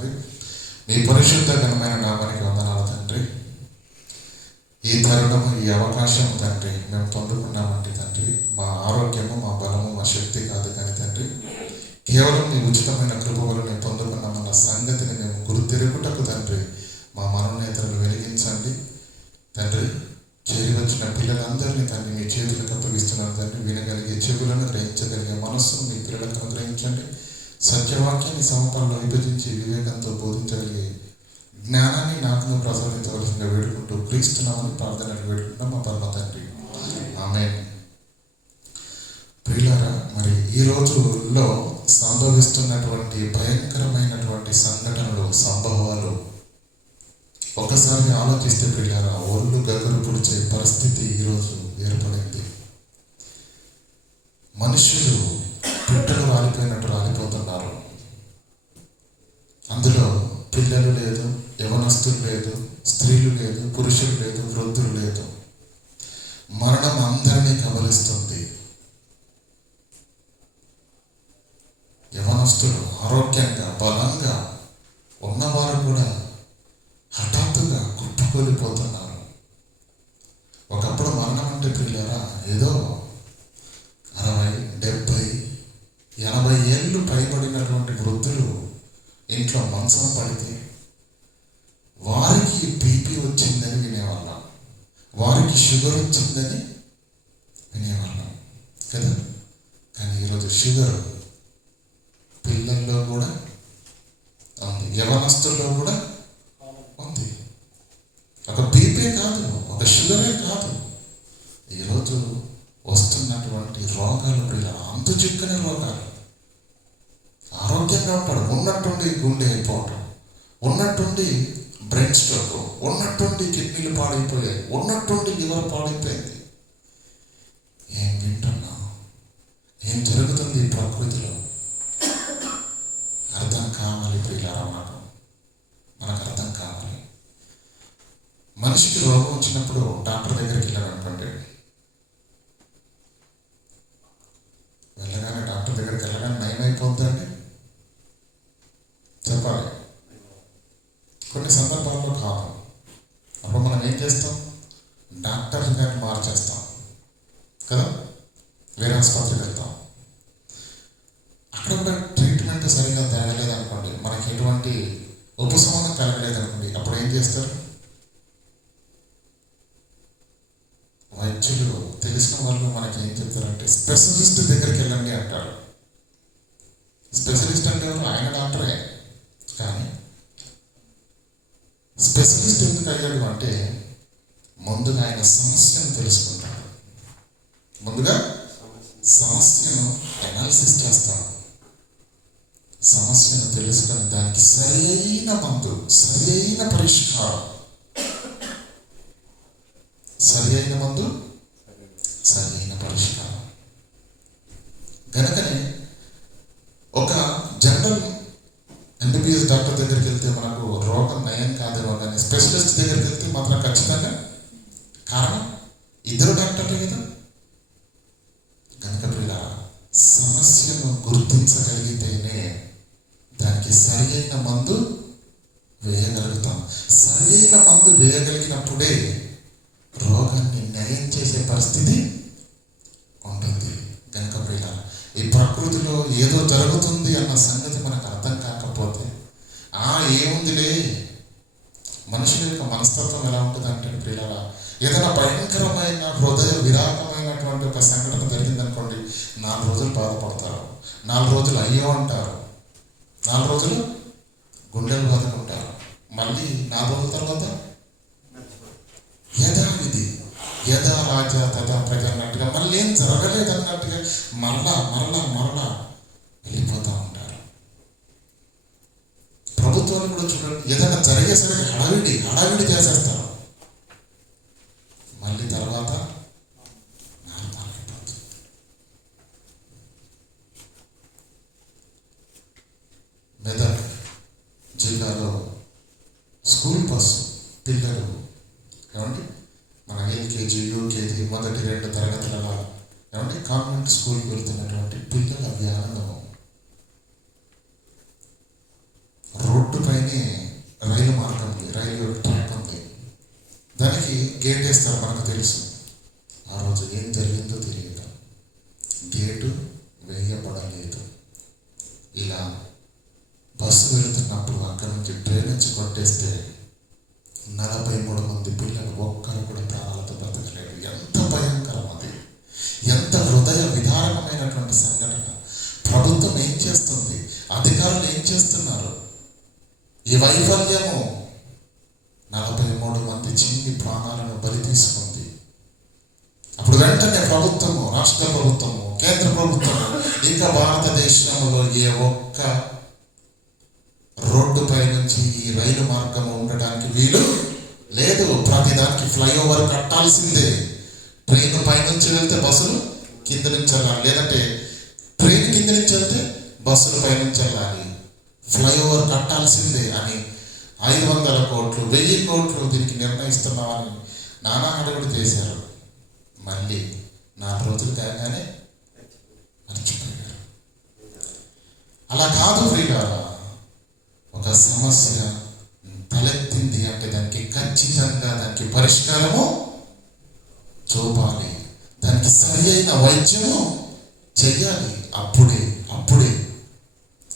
తండ్రి. నీ పరిశుద్ధ ఘనమైన నామానికి వందనాలు తండ్రి. ఈ తరుణము, ఈ అవకాశం తండ్రి మేము పొందుకున్నామంటే తండ్రి, మా ఆరోగ్యము, మా బలము, మా శక్తి కాదు కానీ తండ్రి, కేవలం నీ ఉచితమైన కృప వల్ల మేము పొందుకున్నామన్న సంగతిని మేము గుర్తెరుగుటకు తండ్రి మా మనోనేతలను వెలిగించండి తండ్రి. చేరి వచ్చిన పిల్లలందరినీ తండ్రి మీ చేతులకు అప్పగిస్తున్నాను తండ్రి. వినగలిగే చెవులను, గ్రహించగలిగే మనస్సును మీ పిల్లలకు అనుగ్రహించండి. సత్యవాక్యాన్ని సమపాలలో విభజించి వివేకంతో బోధించగలిగే జ్ఞానాన్ని నాకు ప్రసాదించవలసిందిగా వేడుకుంటూ క్రీస్తున్నామని ప్రార్థనలు వేడుకుంటున్నాం మా పరమ తండ్రి. ఆమేన్. ప్రియులారా, మరి ఈ రోజుల్లో సంభవిస్తున్నటువంటి భయంకరమైనటువంటి సంఘటనలు, సంభవాలు ఒకసారి ఆలోచిస్తే ప్రియులారా, ఒళ్ళు గగరు పుడిచే పరిస్థితి ఈరోజు ఏర్పడింది. మనుషులు పిట్టలు రాలిపోయినట్టు రాలిపోతున్నారు. అందులో పిల్లలు లేదు, యవనస్తులు లేదు, స్త్రీలు లేదు, పురుషులు లేదు, వృద్ధులు లేదు. మరణం అందరినీ కబలిస్తుంది. యవనస్తులు ఆరోగ్యంగా, బలంగా ఉన్నవారు కూడా హఠాత్తుగా కుప్పకూలిపోతున్నారు. ఒకప్పుడు మరణం అంటే ప్రియులారా ఏదో 60, 70, 80 ఏళ్ళు పైబడినటువంటి వృద్ధులు ఇంట్లో మంచం పడితే వారికి బీపీ వచ్చిందని వినేవాళ్ళం, వారికి షుగర్ వచ్చిందని వినేవాళ్ళం కదా. కానీ ఈరోజు షుగర్ పిల్లల్లో కూడా ఉంది, యవనస్తుల్లో కూడా ఉంది. ఒక బీపీ కాదు, ఒక షుగరే కాదు, ఈరోజు వస్తున్నటువంటి రోగాలు పిల్లలు అంతు చిక్కని రోగాలు. ఆరోగ్యంగా ఉంటాడు, ఉన్నట్టుండి గుండె అయిపోవటం, ఉన్నట్టుండి బ్రెయిన్ స్ట్రోక్, ఉన్నట్టుండి కిడ్నీలు పాడైపోయాయి, ఉన్నట్టుండి లివర్ పాడైపోయింది. ఏం వింటున్నాం? ఏం జరుగుతుంది ఈ ప్రకృతిలో? అర్థం కావాలి ప్రియులారా, మనకు అర్థం కావాలి. మనిషికి రోగం వచ్చినప్పుడు డాక్టర్ దగ్గరికి వెళ్ళాలనుకోండి, వెళ్ళగానే డాక్టర్ దగ్గరికి వెళ్ళగానే నయం అయిపోద్దండి చెప్పాలి. కొన్ని సందర్భాల్లో కాదు. అప్పుడు మనం ఏం చేస్తాం? డాక్టర్ గారిని మార్చేస్తాం కదా, వేరే ఆసుపత్రికి వెళ్తాం. అక్కడ కూడా ట్రీట్మెంట్ సరిగా తేగలేదనుకోండి, మనకి ఎటువంటి ఉపశమనం కలగలేదనుకోండి, అప్పుడు ఏం చేస్తారు? వైద్యులు తెలిసిన వాళ్ళు మనకి ఏం చెప్తారంటే స్పెషలిస్ట్ దగ్గరికి వెళ్ళండి అంటారు. స్పెషలిస్ట్ అంటే ఎవరు? ఆయన డాక్టరే. కానీ స్పెషలిస్ట్ ఎందుకు అయ్యాడు అంటే ముందుగా ఆయన సమస్యను తెలుసుకుంటాడు. ముందుగా సమస్యను అనాలిసిస్ చేస్తాడు. సమస్యను తెలుసుకొని దానికి సరైన మందు, సరైన పరిష్కారం, సరైన మందు, సరైన పరిష్కారం. గనకనే ఒక జనరల్ ఎంబీబీఎస్ డాక్టర్ దగ్గరికి వెళ్తే మనకు రోగం నయం కాదేమో, కానీ స్పెషలిస్ట్ దగ్గరికి వెళ్తే మాత్రం ఖచ్చితంగా. కారణం ఇద్దరు డాక్టర్లే కదా. కనుక పిల్లల సమస్యను గుర్తించగలిగితేనే దానికి సరైన మందు వేయగలుగుతాం. సరైన మందు వేయగలిగినప్పుడే రోగాన్ని నయం చేసే పరిస్థితి ఉంటుంది. కనుక పిల్లల ఈ ప్రకృతిలో ఏదో జరుగుతుంది అన్న సంగతి మనకు అర్థం కాకపోతే ఏముందిలే. మనుషుల యొక్క మనస్తత్వం ఎలా ఉంటుంది అంటే పిల్లల ఏదైనా భయంకరమైన హృదయ విరాకమైనటువంటి ఒక సంఘటన జరిగిందనుకోండి, 4 రోజులు బాధపడతారు, 4 రోజులు అయ్యో అంటారు, 4 రోజులు గుండెలు బాదుకుంటారు, మళ్ళీ 4 రోజుల తర్వాత యథావిధి, యథా రాజా తథా ప్రజ అన్నట్టుగా మళ్ళీ ఏం జరగలేదు అన్నట్టుగా మరలా వెళ్ళిపోతూ ఉంటారు. ప్రభుత్వాలు కూడా చూడండి, ఏదైనా జరిగేసరికి హడావిడి చేసేస్తారు, మళ్ళీ తర్వాత నార్మల్ అయిపోతుంది. మెదక్ జిల్లాలో స్కూల్ బస్సు పిల్లలు ఏమండి మన ఎల్కేజీ, యూకేజీ, మొదటి 2 తరగతులలో ఏమంటే కాన్వెంట్ స్కూల్కి వెళ్తున్నటువంటి పిల్లల వ్యానం రోడ్డు పైన దానికి గేట్ వేస్తారు, మనకు తెలుసు. ఆ రోజు ఏం జరిగిందో తెలియదు, గేటు వేయబడలేదు. ఇలా బస్సు వెళుతున్నప్పుడు అక్కడి నుంచి ట్రైన్ నుంచి కొట్టేస్తే 43 మంది పిల్లలు ఒక్కరు కూడా ప్రాణాలతో బ్రతకలేరు. ఎంత భయంకరం అది, ఎంత హృదయ విదారకమైనటువంటి సంఘటన. ప్రభుత్వం ఏం చేస్తుంది, అధికారులు ఏం చేస్తున్నారు? ఈ వైఫల్యము 43 మంది చిన్ని ప్రాణాలను బలి తీసుకుంది. అప్పుడు వెంటనే ప్రభుత్వము, రాష్ట్ర ప్రభుత్వము, కేంద్ర ప్రభుత్వము, ఇంకా భారతదేశంలో ఏ ఒక్క రోడ్డుపై నుంచి ఈ రైలు మార్గము ఉండడానికి వీలు లేదు. ప్రతిదానికి ఫ్లైఓవర్ కట్టాల్సిందే. ట్రైన్ పైనుంచి వెళ్తే బస్సులు కింద నుంచి వెళ్ళాలి, లేదంటే ట్రైన్ కింద నుంచి వెళ్తే బస్సులు పైనుంచి వెళ్ళాలి. ఫ్లైఓవర్ కట్టాల్సిందే అని 500 కోట్లు 1000 కోట్లు దీనికి నిర్ణయిస్తున్నామని నానా అడుగుడు చేశారు. మళ్ళీ 4 రోజులు కాగానే మర్చిపోయారు. అలా కాదు ప్రియులారా, ఒక సమస్య తలెత్తింది అంటే దానికి ఖచ్చితంగా దానికి పరిష్కారము చూపాలి, దానికి సరి అయిన వైద్యము చెయ్యాలి. అప్పుడే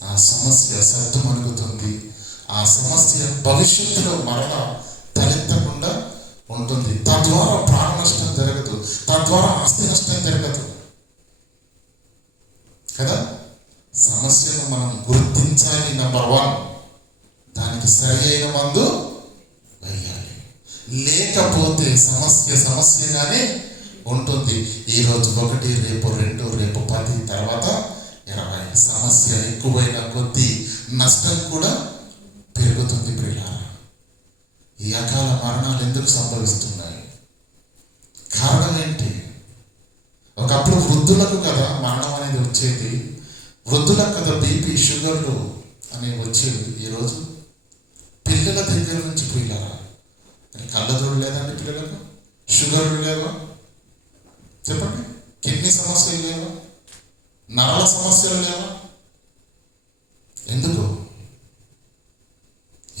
ఆ సమస్య సర్దుమణుగుతుంది. ఆ సమస్య భవిష్యత్తులో మరలా తలెత్తకుండా ఉంటుంది. తద్వారా ప్రాణ నష్టం జరగదు, తద్వారా ఆస్తి నష్టం జరగదు కదా. సమస్యను మనం గుర్తించాలి. నెంబర్ 1, దానికి సరి అయిన మందు వేయాలి. లేకపోతే సమస్యగానే ఉంటుంది. ఈరోజు 1, రేపు 2, రేపు 10, తర్వాత 20. సమస్య ఎక్కువైన కొద్దీ నష్టం కూడా పెరుగుతుంది ప్రియులారా. ఈ అకాల మరణాలు ఎందుకు సంభవిస్తున్నాయి? కారణం ఏంటి? ఒకప్పుడు వృద్ధులకు కదా మరణం అనేది వచ్చేది, వృద్ధులకు కదా బీపీ, షుగర్లు అనేవి వచ్చేవి. ఈరోజు పిల్లల దగ్గర నుంచి ప్రియులారా, కళ్ళజోడు లేదండి పిల్లలకు, షుగర్లు లేవా చెప్పండి, కిడ్నీ సమస్యలు లేవా, నరాల సమస్యలు లేవా?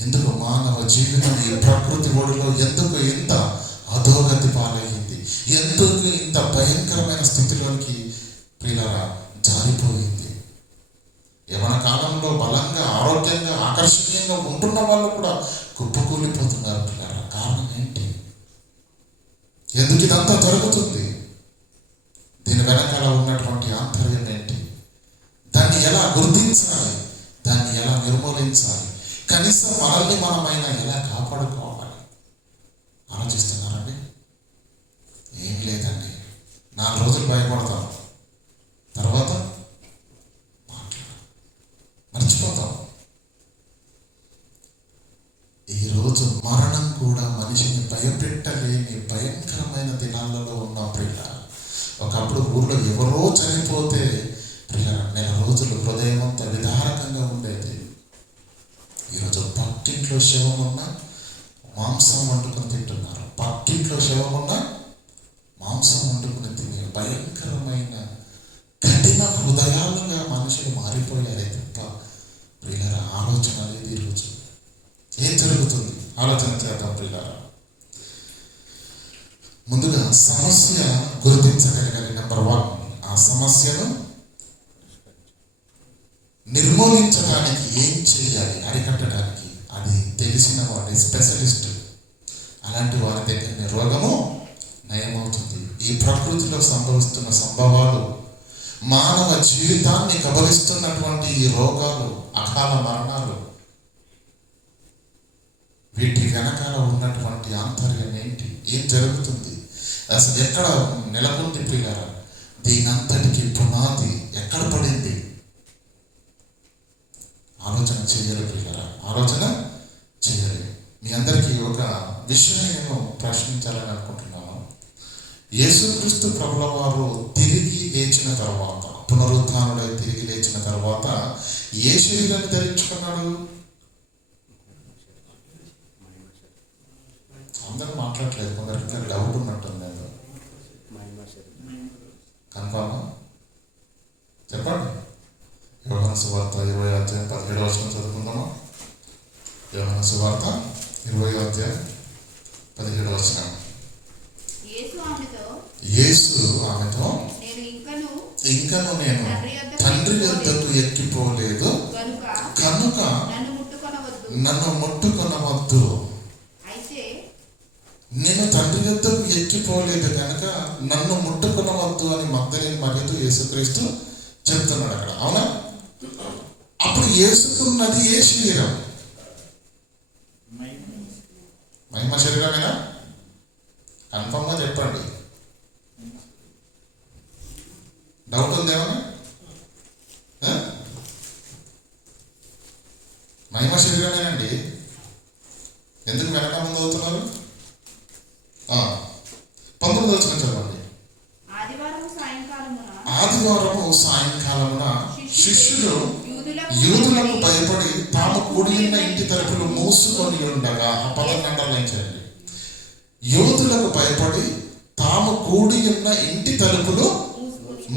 ఎందుకు మానవ జీవితం ఈ ప్రకృతి ఒడిలో ఎందుకు ఇంత అధోగతి పాలయ్యింది? ఎందుకు ఇంత భయంకరమైన స్థితిలోనికి ప్రియులారా జారిపోయింది? యవన కాలంలో బలంగా, ఆరోగ్యంగా, ఆకర్షణీయంగా ఉంటున్న వాళ్ళు కూడా కుప్పకూలిపోతున్నారు ప్రియులారా. కారణం ఏంటి? ఎందుకు ఇదంతా జరుగుతుంది? దీని వెనకాల ఉన్నటువంటి ఆంతర్యం ఏంటి? దాన్ని ఎలా గుర్తించాలి? దాన్ని ఎలా నిర్మూలించాలి? కనీసం మనల్ని మనమైనా ఎలా కాపాడుకోవాలి? ఆలోచిస్తున్నారండి? ఏం లేదండి, 4 రోజులు భయపడతాం, తర్వాత మర్చిపోతాం. ఈరోజు మరణం కూడా మనిషిని భయపెట్టలేని భయంకరమైన దినాలలో ఉన్న ప్రియులారా. ఒకప్పుడు ఊర్లో ఎవరో చనిపోతే ప్రియులారా 1 రోజులు హృదయం అంతా విదారకంగా ఉండేది. ఈరోజు పక్కింట్లో శవం ఉన్నా మాంసం వండుకొని తింటున్నారు. పక్కింట్లో శవం ఉన్నా మాంసం వండుకొని తినే భయంకరమైన కఠిన హృదయాలుగా మనుషులు మారిపోయారే తప్ప ప్రియులారా ఆలోచన లేదు. ఈరోజు ఏం జరుగుతుంది ఆలోచన చేద్దాం ప్రియులారా. ముందుగా సమస్య గుర్తించగలగాలి. నెంబర్ 1, ఆ సమస్యను నిర్మూలించడానికి ఏం చేయాలి, అరికట్టడానికి అది తెలిసిన వాడి స్పెషలిస్ట్, అలాంటి వారి దగ్గర రోగము నయమవుతుంది. ఈ ప్రకృతిలో సంభవిస్తున్న సంభవాలు, మానవ జీవితాన్ని కబలిస్తున్నటువంటి ఈ రోగాలు, అకాల మరణాలు, వీటి వెనకాల ఉన్నటువంటి ఆంతర్యం ఏంటి? ఏం జరుగుతుంది? అసలు ఎక్కడ నెలకొంది ప్రియులారా? దీనంతటికి పునాది ఎక్కడ పడింది? ఆలోచన చేయాలి ప్రియులారా, ఆలోచన చేయాలి. మీ అందరికీ ఒక విషయం నేను ప్రశ్నించాలని అనుకుంటున్నాను. యేసుక్రీస్తు ప్రభుల వారు తిరిగి లేచిన తర్వాత, పునరుత్థానుడై తిరిగి లేచిన తర్వాత ఏ శరీరాన్ని ధరించుకున్నాడు? అందరూ మాట్లాడలేదు, కొందరికి డౌట్ ఉన్నట్టుంది. కన్ఫామా? చెప్పండి. యోహాను సువార్త 20వ అధ్యాయం 17వ వచనం చదువుకుందామా? యోహాను సువార్త 20వ అధ్యాయం 17వ వచనం. యేసు ఆమెతో ఇంకను నేను తండ్రి యొద్దకు ఎక్కిపోలేదు కనుక నన్ను ముట్టుకొనవద్దు. నేను తండ్రి యొద్దకు ఎక్కిపోలేదు కనుక నన్ను ముట్టుకొనవద్దు అని మగ్దలేని మరియతో యేసుక్రీస్తు చెప్తున్నాడు అక్కడ. అవునా? అప్పుడు యేసుకున్నది ఏ శరీరం? మహిమ శరీరమేనా? కన్ఫర్మ్ గా చెప్పండి. డౌట్ ఉందేమన్నా? మహిమ శరీరమేనండి. ఎందుకు వెనక ముందు అవుతున్నారు? 19వ వచనం చదవండి. ఆదివారము సాయంకాలమున శిష్యులు యూదులకు భయపడి తాము కూడి ఉన్న ఇంటి తలుపులు మూసుకొని ఉండగా, ఆ పదాన్ని అండర్లైన్. యూదులకు భయపడి తాము కూడి ఉన్న ఇంటి తలుపులు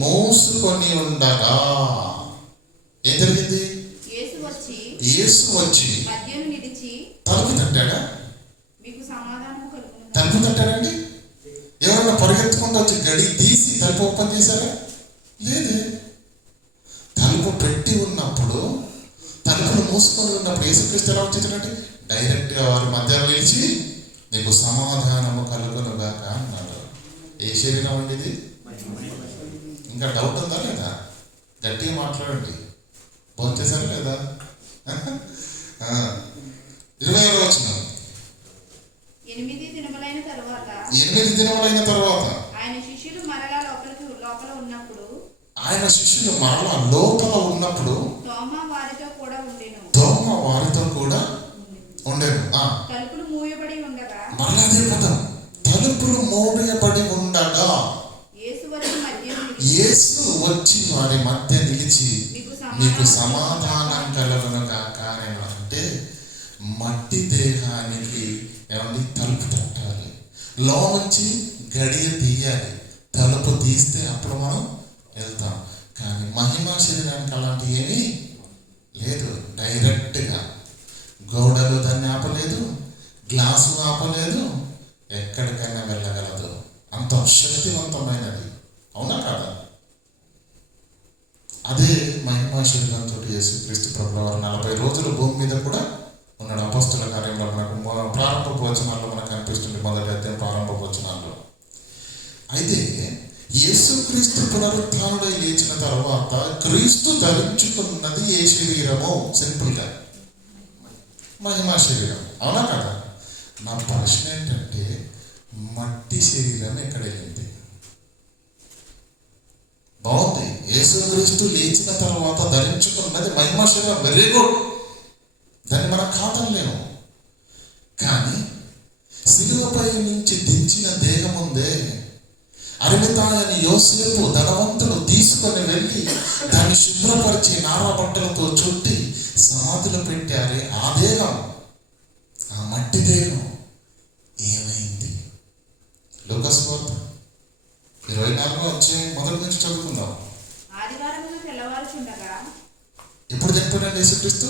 మూసుకొని ఉండగా ఏం జరిగింది? యేసు వచ్చి తలుపు తట్టాడా? తలుపు తట్టాడండి? ఎవరైనా పరిగెత్తుకుంటూ వచ్చి గడి తీసి తలుపు ఓపెన్ చేశారా? లేదే. తలుపు పెట్టి ఉన్నప్పుడు, తలుపులు మూసుకొని ఉన్నప్పుడు యేసుక్రీస్తు ఎలా వచ్చేటంటే డైరెక్ట్ గా వారి మధ్య నిలిచి నీకు సమాధానము కలుగునుగాక అన్నాడు. ఏ శరీరం అండి ఇది? ఇంకా డౌట్ ఉందా లేదా? గట్టిగా మాట్లాడండి. భోంచేశారా లేదా? 20వ వచనం. 8 దినములైన తరువాత ఆయన శిష్యులు మరలా లోపల ఉన్నప్పుడు తోమా వారితో కూడా ఉండేను. తలుపులు మూయబడి ఉండగా, మరలా అదే పదం, తలుపులు మూయబడి ఉండగా యేసు వచ్చి వారి మధ్య నిలిచి మీకు సమాధానం కలుగును గాక. అంటే మట్టి దేహానికి ఏమండి తలుపు తట్టాలి, లోనుంచి గడియ తీయాలి. తలుపు తీస్తే అప్పుడు మనం వెళ్తాం. కానీ మహిమా శరీరానికి అలాంటి ఏమీ లేదు. డైరెక్ట్గా గోడలు దాన్ని ఆపలేదు, గ్లాసు ఆపలేదు, ఎక్కడికైనా వెళ్ళగలదు. అంత శక్తివంతమైనది. అవునా కాదా? అదే మహిమా శరీరంతో యేసుక్రీస్తు ప్రభువు వారు 40 రోజులు భూమి మీద కూడా ఉన్నాడు. అపొస్తలుల కార్యంలో మనకు ప్రారంభపు వచనాల్లో మనకు కనిపిస్తుంది. మొదటి అధ్యాయం ప్రారంభపు వచనాల్లో. అయితే యేసుక్రీస్తు పునరుత్థానుడై లేచిన తర్వాత క్రీస్తు ధరించుకున్నది ఏ శరీరమో? సింపుల్ గా మహిమా శరీరం. అవునా కదా? నా ప్రశ్న ఏంటంటే మట్టి శరీరం ఎక్కడ వెళ్ళింది? బాగుంది. యేసుక్రీస్తు లేచిన తర్వాత ధరించుకున్నది మహిమా శరీరం. Very good. దాన్ని మనం కాదనలేము. కానీ శిలువపై నుంచి దించిన దేహం ఉందే, అరిమతాయని యోసేపు ధనవంతుడు తీసుకొని వెళ్ళి దాన్ని శుభ్రపరిచి నారా బట్టలతో చుట్టి సమాధిలో పెట్టారే, ఆ దేహం, ఆ మట్టి దేహం ఏమైంది? లూకాసు వార్త 24వ అధ్యాయం మొదటి నుంచి చదువుకుందాం. ఎప్పుడు చనిపోయాడు యేసుక్రీస్తు?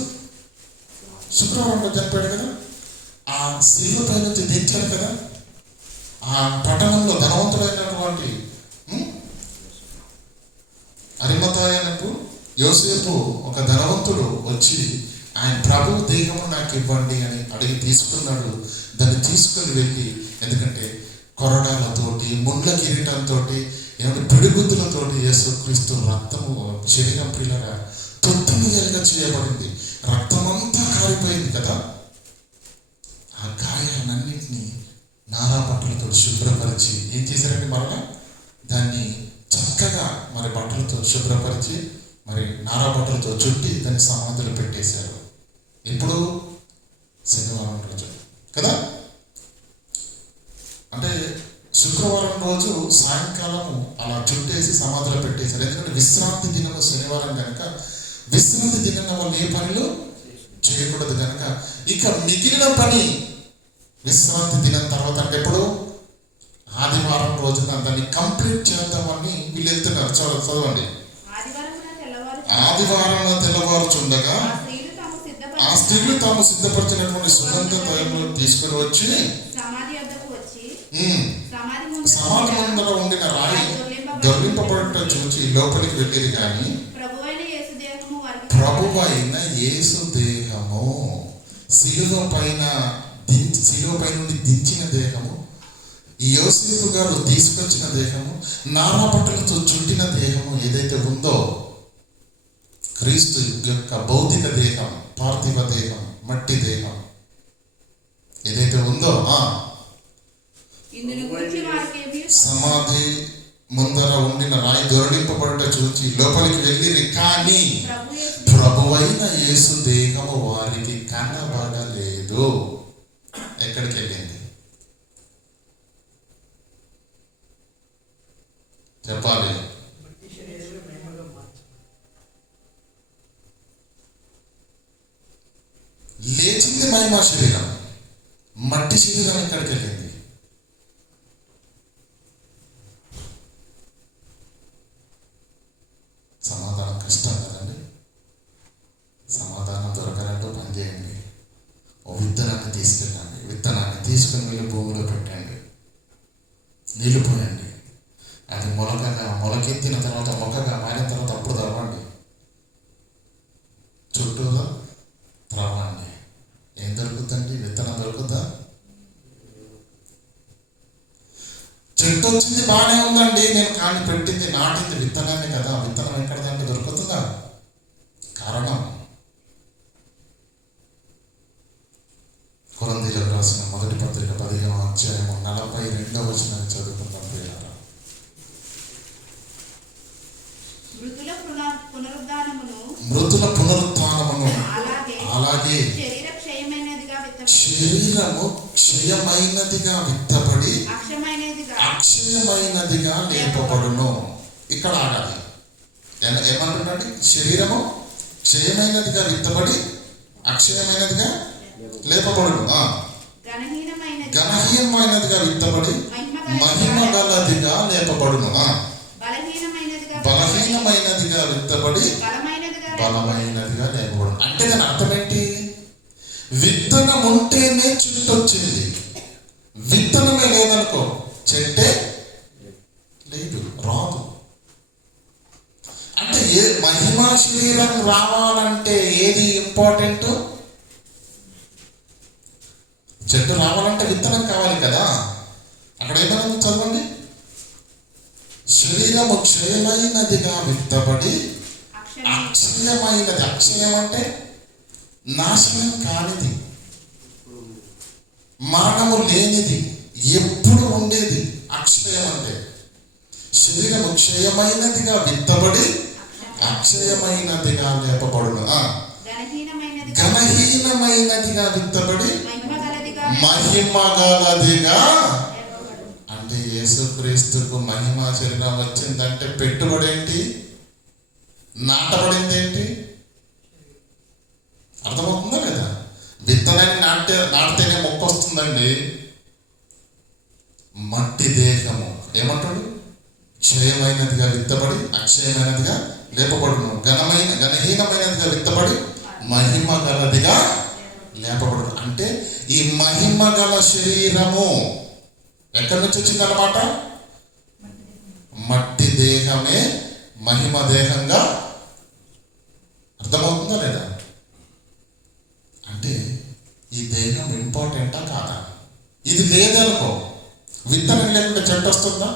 శుక్రవారంలో చనిపోయాడు కదా. ఆ శిలువపై నుంచి దించాడు కదా. ఆ పట్టణంలో ధనవంతుడైనటువంటి అరిమతాయనకు యోసేపు, ఒక ధనవంతుడు వచ్చి ఆయన ప్రభు దేహము నాకు ఇవ్వండి అని అడిగి తీసుకున్నాడు. దాన్ని తీసుకుని వెళ్ళి, ఎందుకంటే కొరడాలతోటి, ముండ్ల కిరీటంతో, ఏమంటే పిడిగుద్దులతోటి యేసుక్రీస్తు రక్తము శరీరం పిల్లగా తొత్తులుగా చేయబడింది. రక్తమంతా కారిపోయింది కదా. ఆ గాయాలన్నింటినీ నారా బట్టలతో శుభ్రపరిచి ఏం చేశారండి? మరలా దాన్ని చక్కగా మరి బట్టలతో శుభ్రపరిచి మరి నారా బట్టలతో చుట్టి దాన్ని సమాధిలో పెట్టేశారు. ఇప్పుడు శనివారం రోజు కదా. అంటే శుక్రవారం రోజు సాయంకాలము అలా చుట్టేసి సమాధిలో పెట్టేశారు. ఎందుకంటే విశ్రాంతి దినము శనివారం కనుక, విశ్రాంతి దినం వాళ్ళు ఏ పనులు చేయకూడదు కనుక, ఇక మిగిలిన పని విశ్రాంతి దినం తర్వాత, అంటే ఎప్పుడు? ఆదివారం రోజున దాన్ని కంప్లీట్ చేద్దామని వీళ్ళు వెళ్తున్నారు. చదవండి. ఆదివారం తెల్లవారుచుండగా ఆ స్త్రీలు తాము సిద్ధపరిచినటువంటి సుగంధ తైలము తీసుకుని వచ్చి సమాధి వద్దకు వచ్చి సమాధి ముందర ఉండిన రాయి దొర్లింపబడుట చూచి లోపలికి వెళ్ళిరి కానీ ప్రభువైన యేసు దేహము శిలువ పైన నుండి దించిన దేహము, ఈ యోసేపు గారు తీసుకొచ్చిన దేహము, నారా బట్టలతో చుట్టిన దేహము ఏదైతే ఉందో, క్రీస్తు యొక్క భౌతిక దేహం, పార్థివ దేహం, మట్టి దేహం ఏదైతే ఉందో సమాధి ముందర ఉండిన రాయి దొరలింపబడుట చూచి లోపలికి వెళ్ళిరి కానీ ప్రభువైన యేసు దేహము వారికి కనబడలేదు. ఎక్కడికి వెళ్ళింది చెప్పాలి? లేచింది మహిమా శరీరం, మట్టి శరీరం ఎక్కడికి వెళ్ళింది? సమాధానం కష్టం కదండి. సమాధానం దొరకాలంటే పని చేయండి. ఓ విత్తనాన్ని తీసుకెళ్ళండి, విత్తనాన్ని తీసుకుని వెళ్ళి భూమిలో పెట్టండి, నీళ్ళు పోయండి. అది మొలకెత్తిన తర్వాత మొక్కగా మారిన తర్వాత అప్పుడు తవ్వండి, చుట్టూరా త్రవ్వండి. ఏం దొరుకుతుందండి? విత్తనం దొరుకుతుందా? చెట్టు వచ్చింది బాగానే ఉందండి, నేను కానీ పెట్టింది నాటింది విత్తనాన్ని కదా, విత్తనం ఎక్కడదండి దొరుకుతుందా? కారణం కొరింథీయులకు రాసిన మొదటి పత్రిక 15వ అధ్యాయము 42వ వచనాన్ని చదువుకుందాం ప్రియులారా. మృతుల పునరుత్థానమును అలాగే శరీరము క్షయమైనదిగా విత్తబడి అక్షయమైనదిగా లేపబడును. ఇక్కడ ఆగాలి. ఏమంటున్నాడు? శరీరము క్షయమైనదిగా విత్తబడి అక్షయమైనదిగా లేపబడును. ఘనహీనమైనదిగా విత్తబడి మహిమ గలదిగా లేపబడును. బలహీనమైనదిగా విత్తబడి బలమైనదిగా లేపబడును. అంటే దాని అర్థం ఏంటి? విత్తనం ఉంటేనే చెట్టు వచ్చింది, విత్తనమే లేదనుకో చెట్టే లేదు, రాదు. అంటే మహిమా శరీరం రావాలంటే ఏది ఇంపార్టెంట్? చెట్టు రావాలంటే విత్తనం కావాలి కదా. అక్కడ ఏమైనా చదవండి, శరీరము క్షయమైనదిగా విత్తబడి అక్షయమైనది. అక్షయం అంటే నాశనం కానిది, మరణము లేనిది, ఎప్పుడు ఉండేది. అక్షయం అంటే శరీరము క్షయమైనదిగా విత్తబడి అక్షయమైనదిగా లేపబడును. ఘనహీనమైనదిగా విత్తబడి మహిమ గలదిగా. అంటే యేసుక్రీస్తుకు మహిమా శరీరం వచ్చిందంటే పెట్టుబడి ఏంటి? నాటబడింది ఏంటి? అర్థమవుతుందా లేదా? విత్తనాన్ని నాటితేనే మొక్క వస్తుందండి. మట్టి దేహము ఏమంటాడు? క్షయమైనదిగా విత్తబడి అక్షయమైనదిగా లేపబడును. ఘనహీనమైనదిగా విత్తబడి మహిమ గలదిగా లేపబడును. అంటే ఈ మహిమ గల శరీరము ఎక్కడి నుంచి వచ్చిందన్నమాట? మట్టి దేహమే మహిమ దేహంగా. అర్థమవుతుందా లేదా? అంటే ఈ దేహం ఇంపార్టెంటా కాదా? ఇది లేదనుకో, విత్తనం లేకుండా చెట్టు వస్తుందా?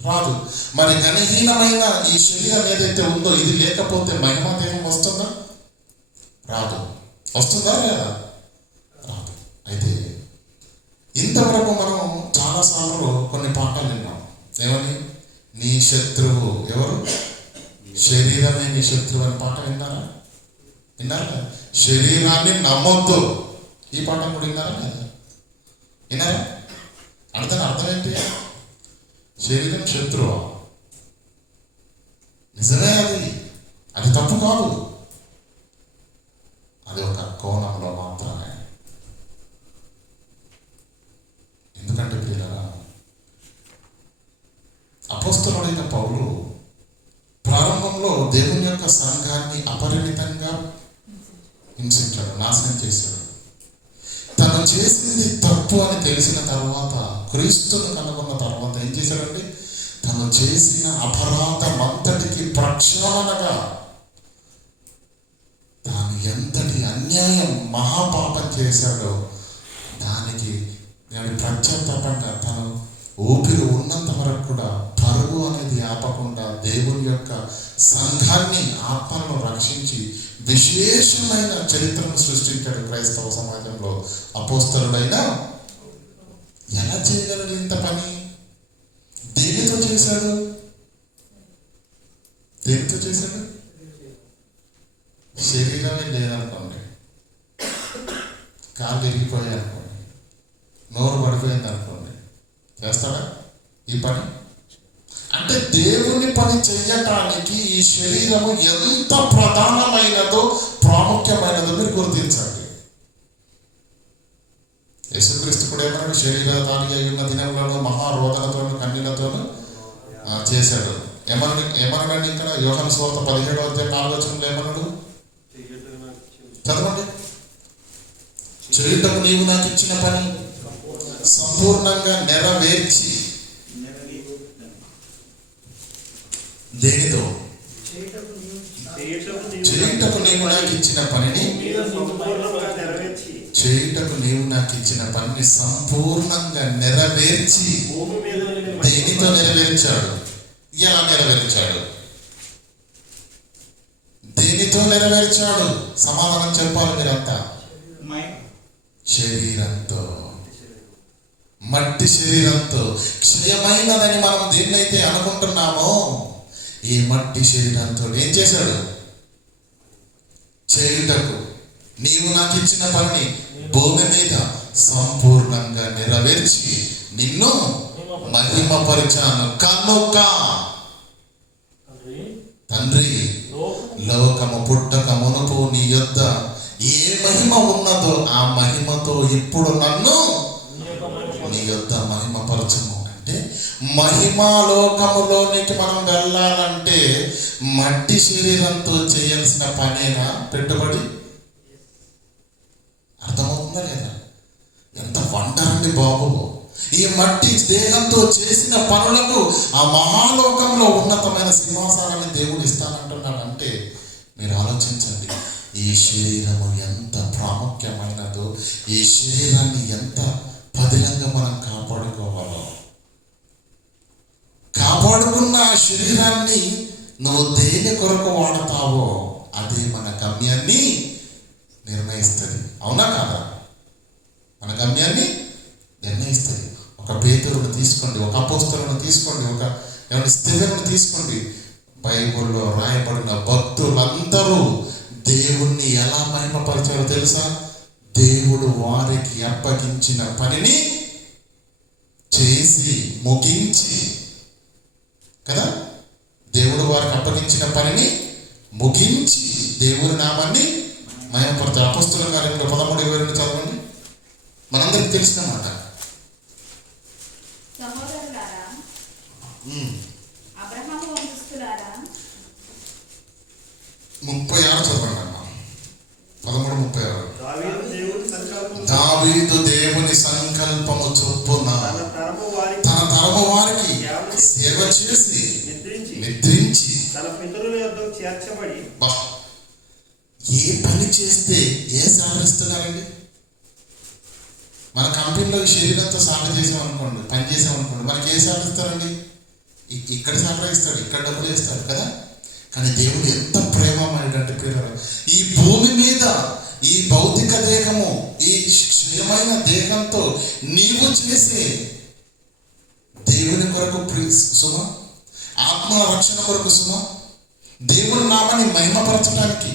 రాదు. మరి ఘనహీనమైన ఈ శరీరం ఏదైతే ఉందో ఇది లేకపోతే మహిమ దేహం వస్తుందా? రాదు. వస్తుందా లేదా? రాదు. అయితే ఇంతవరకు మనం చాలాసార్లు కొన్ని పాఠాలు విన్నాం. ఏమని? నీ శత్రువు ఎవరు? శరీరమే నీ శత్రువు అని పాఠం విన్నారా? శరీరాన్ని నమ్మొద్దు, ఈ పాఠం కూడా విన్నారా లేదా? విన్నారా? అర్థం ఏంటి? శరీరం శత్రువా? నిజమే, అది తప్పు కాదు. అది ఒక కోణంలో మాత్రమే. ఎందుకంటే ప్రియులారా, అపోస్తలుడైన పౌలు ప్రారంభంలో దేవుని యొక్క సంఘాన్ని అపరిమితంగా హింసించాడు, నాశనం చేశాడు. తను చేసింది తప్పు అని తెలిసిన తర్వాత, క్రీస్తును కనుగొన్న తర్వాత ఏం చేశాడండి? తను చేసిన అపరాధం అంతటికి ప్రక్షాళనగా, తాను ఎంతటి అన్యాయం మహాపాపం చేశాడో దానికి ప్రత్యేకతంగా తను ఊపిరి ఉన్నంత వరకు కూడా పరుగు అనేది ఆపకుండా దేవుని యొక్క సంఘాన్ని, ఆత్మలను రక్షించి విశేషమైన చరిత్రను సృష్టించాడు క్రైస్తవ సమాజంలో. అపోస్తలుడైన ఎలా చేయగలడు ఇంత పని? దేనితో చేశాడు? దేనితో చేశాడు? శరీరమే లేదనుకోండి, కాళ్ళు ఇరిగిపోయాయి అనుకోండి, నోరు పడిపోయింది అనుకోండి, చేస్తాడా ఈ పని? అంటే దేవుని పని చెయ్యటానికి ఈ శరీరము ఎంత ప్రధానమైనదో, ప్రాముఖ్యమైనదో మీరు గుర్తించండి. యేసుక్రీస్తు కూడా ఏమన్నాడు? శరీరదానికి అయి ఉన్న దినములను మహారోదనతోను కన్నీళ్లతోను చేశాడు. ఏమన్నాడు ఇక్కడ? యోహాను సువార్త 17వ అధ్యాయం 4వ వచనంలో ఏమన్నాడు? చదవండి. చేయుటకు నీవు నాకు ఇచ్చిన పని సంపూర్ణంగా నెరవేర్చి. దేనితో? చేయుటకు నీవు నాకు ఇచ్చిన పనిని, చేయుటకు నీవు నాకు ఇచ్చిన పనిని సంపూర్ణంగా నెరవేర్చి. దేనితో నెరవేర్చాడు? ఎలా నెరవేర్చాడు? దేనితో నెరవేర్చాడు? సమాధానం చెప్పాలి మీరంతా. శరీరంతో, మట్టి శరీరంతో. క్షయమైనదని మనం దేన్నైతే అనుకుంటున్నామో ఈ మట్టి శరీరంతో ఏం చేశాడు? చేయుటకు నీవు నాకు ఇచ్చిన పనిని భూమి మీద సంపూర్ణంగా నెరవేర్చి నిన్ను మహిమపరిచాను కనుక తండ్రి, లోకము పుట్టక మునుపు నీ యొద్ద ఏ మహిమ ఉన్నదో ఆ మహిమతో ఇప్పుడు నన్ను నీ యొద్ద మహిమపరచము. అంటే మహిమాలోకములోనికి మనం వెళ్ళాలంటే మట్టి శరీరంతో చేయాల్సిన పనేనా పెట్టుబడి? అర్థమవుతుందా లేదా? ఎంత వండరండి బాబు! ఈ మట్టి దేహంతో చేసిన పనులకు ఆ మహాలోకంలో ఉన్నతమైన సింహాసనాన్ని దేవుడు ఇస్తానంటున్నాడంటే మీరు ఆలోచించండి. ఈ శరీరము ఎంత ప్రాముఖ్యమైనదో, ఈ శరీరాన్ని ఎంత పదిలంగా మనం కాపాడుకోవాలో. కాపాడుకున్న ఆ శరీరాన్ని నువ్వు దేని కొరకు వాడతావో అదే మన గమ్యాన్ని నిర్ణయిస్తుంది. అవునా కాదా? మన గమ్యాన్ని నిర్ణయిస్తుంది. ఒక పేతురును తీసుకోండి, ఒక అపోస్తలును తీసుకోండి, ఒక స్థితిని తీసుకోండి. బైబిల్లో రాయబడిన భక్తులందరూ దేవుణ్ణి ఎలా మహిమపరిచారో తెలుసా? దేవుడు వారికి అప్పగించిన పనిని చేసి ముగించి, కదా, దేవుడు వారికి అప్పగించిన పనిని ముగించి దేవుని నామాన్ని మహిమపరచారు. అపోస్తలుల కార్యములు 13:22 చదవండి. మనందరికి తెలిసిన మాట. సహోదరులారా, అబ్రహాము వంశస్థులారా, 36 చదవండి అన్న. 13:36. దావీదు దేవుని సంకల్పము చొప్పున తన తరము వారికి సేవ చేసి నిద్రించి తన పితరుల యొద్దకు చేర్చబడి. ఏ పని చేస్తే ఏ సాధిస్తున్నారండి? మన కంపెనీలో శరీరంతో సాధన చేసామనుకోండి, పని చేసామనుకోండి, మనకి ఏ సాధిస్తారండి? ఇక్కడ సంగ్రహిస్తాడు, ఇక్కడ డబ్బులు వేస్తాడు కదా. కానీ దేవుడు ఎంత ప్రేమమైనటువంటి పిల్లలు, ఈ భూమి మీద ఈ భౌతిక దేహము, ఈ క్షయమైన దేహంతో నీవు చేసే దేవుని కొరకు సుమ, ఆత్మ రక్షణ కొరకు సుమ, దేవుని నామాన్ని మహిమపరచడానికి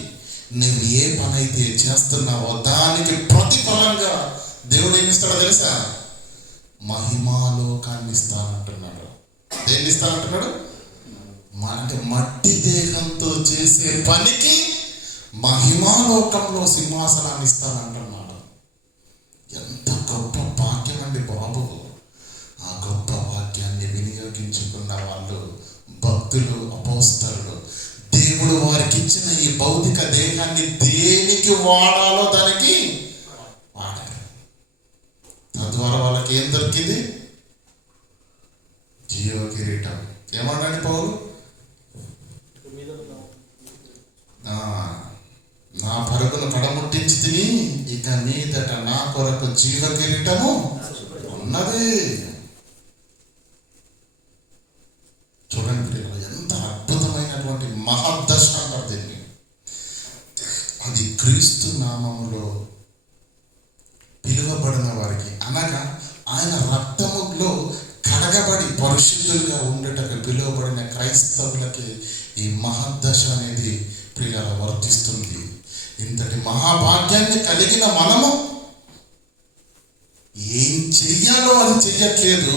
నువ్వు ఏ పని అయితే చేస్తున్నావో దానికి ప్రతిఫలంగా దేవుడు ఏమి ఇస్తాడో తెలుసా? మహిమాలోకాన్ని ఇస్తానంటున్నాడు. దేన్ని ఇస్తానంటున్నాడు? అంటే మట్టి దేహంతో చేసే పనికి మహిమాలోకంలో సింహాసనాన్ని ఇస్తానంటున్నాడు. ఎంత గొప్ప భాగ్యం అండి బాబు! ఆ గొప్ప భాగ్యాన్ని వినియోగించుకున్న వాళ్ళు భక్తులు, అపోస్తలులు. దేవుడు వారికి ఇచ్చిన ఈ భౌతిక దేహాన్ని దేనికి వాడాలి దొరికింది జీవ కిరీటం. ఏమన్నాడు పౌలు? నా పరుగును కడముట్టించి తిని ఇక మీదట నా కొరకు జీవ కిరీటము ఉన్నది. చూడండి ఎంత అద్భుతమైనటువంటి మహద్దశ అంటారు దీన్ని. అది క్రీస్తు నామములో పిలువబడిన వారికి, అనగా ఆయన రక్తములో కడగబడి పరిశుద్ధులుగా ఉండేటకు పిలువబడిన క్రైస్తవులకి ఈ మహద్దశ అనేది ప్రియుల వర్తిస్తుంది. ఇంతటి మహాభాగ్యాన్ని కలిగిన మనము ఏం చెయ్యాలో అది చెయ్యట్లేదు,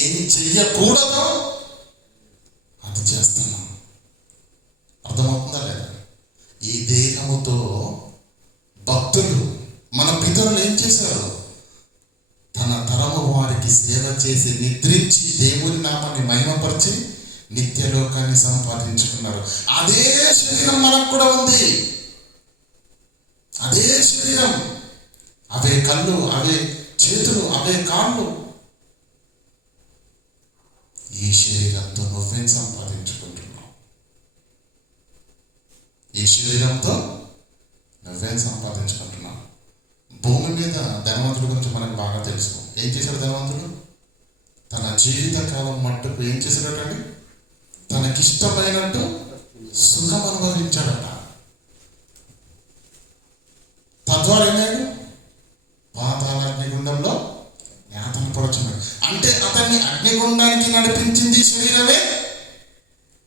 ఏం చెయ్యకూడదో అది చేస్తున్నాం. అర్థమవుతుందా లేదా? ఈ దేహముతో భక్తులు మన పితరులు ఏం చేశారు? తన తరము వారికి సేవ చేసి నిద్రించి దేవుని నామాన్ని మహిమపరిచి నిత్యలోకాన్ని సంపాదించుకున్నారు. అదే శరీరం మనకు కూడా ఉంది. అదే శరీరం, అవే కళ్ళు, అవే చేతులు, అవే కాళ్ళు. ఈ శరీరంతో నువ్వేం సంపాదించుకుంటున్నావు? ఈ శరీరంతో నువ్వేం సంపాదించుకుంటున్నావు? భూమి మీద ధనవంతుల గురించి మనకు బాగా తెలుసు. ఏం చేశాడు ధనవంతుడు? తన జీవిత కాలం మట్టుకు ఏం చేశాడటండి? తనకిష్టమైనట్టు సుఖం అనుభవించాడట. తద్వారా ఏమయ్యాడు? పాతాళ అగ్నిగుండంలో యాతన పడుచున్నాడు. అంటే అతన్ని అగ్నిగుండానికి నడిపించింది శరీరమే.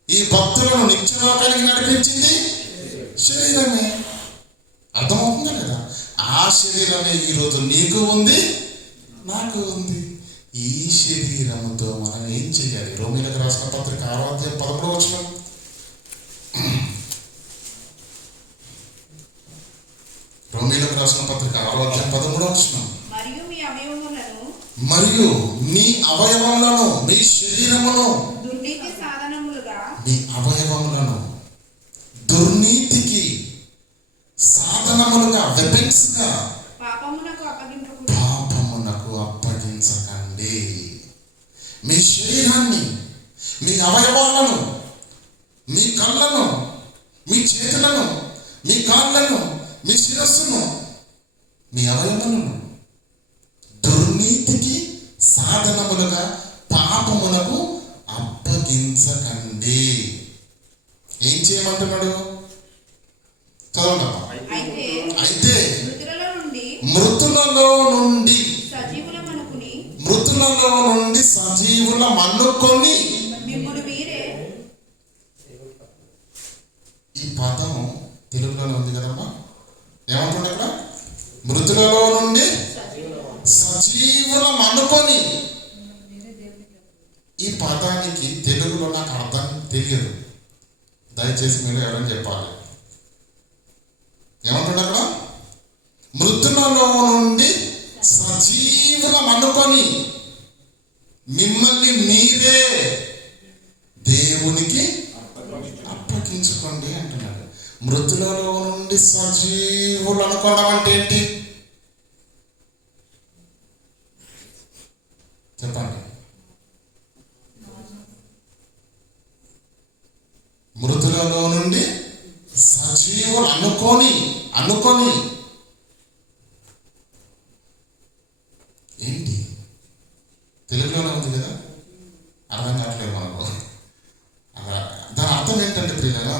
ఈ భక్తులను నిత్యలోకానికి నడిపించింది శరీరమే. అర్థమవుతుందా లేదా? ఆ శరీరమే ఈరోజు నీకు ఉంది, నాకు ఉంది. ఈ శరీరముతో మనం ఏం చేయాలి? రోమీలకు రాసిన పత్రిక 6వ అధ్యాయం 11వ వచనం. రోమీలకు రాసిన పత్రిక 6వ అధ్యాయం 13వ వచనం. మరియు మీ అవయవములను, మీ శరీరమును, దుర్నీతి సాధనములుగా, మీ అవయవములను దుర్నీతికి సాధనములుగా, వెపన్స్ గా పాపమునకు అప్పగించకండి. మీ శరీరాన్ని, మీ అవయవాలను, మీ కళ్ళను, మీ చేతులను, మీ కాళ్ళను, మీ శిరస్సును, మీ అవయవాలను దుర్నీతికి సాధనములుగా పాపమునకు అప్పగించకండి. ఏం చేయమంటున్నాడు? చదవండి. అయితే మృతులలో నుండి సజీవుల మన్నుకొని. ఈ పదం తెలుగులోనే ఉంది కదమ్మా. ఏమంటుండే అక్కడ? మృతులలో నుండి సజీవులం అనుకొని. ఈ పదానికి తెలుగులో నాకు అర్థం తెలియదు. దయచేసి మీరు ఎవరైనా చెప్పాలి. ఏమంటుండే అక్కడ? మృతులలో నుండి సజీవులం అనుకొని మిమ్మల్ని మీరే దేవునికి అప్పగించుకోండి అంటున్నాడు. మృతులలో నుండి సజీవులు అనుకోవడం అంటే ఏంటి చెప్పండి? మృతులలో నుండి సజీవులు అనుకొని ఏంటి? తెలుగులోనే ఉంది కదా, అర్థం కావట్లేదు మనకు. దాని అర్థం ఏంటంటే ప్రియులారా,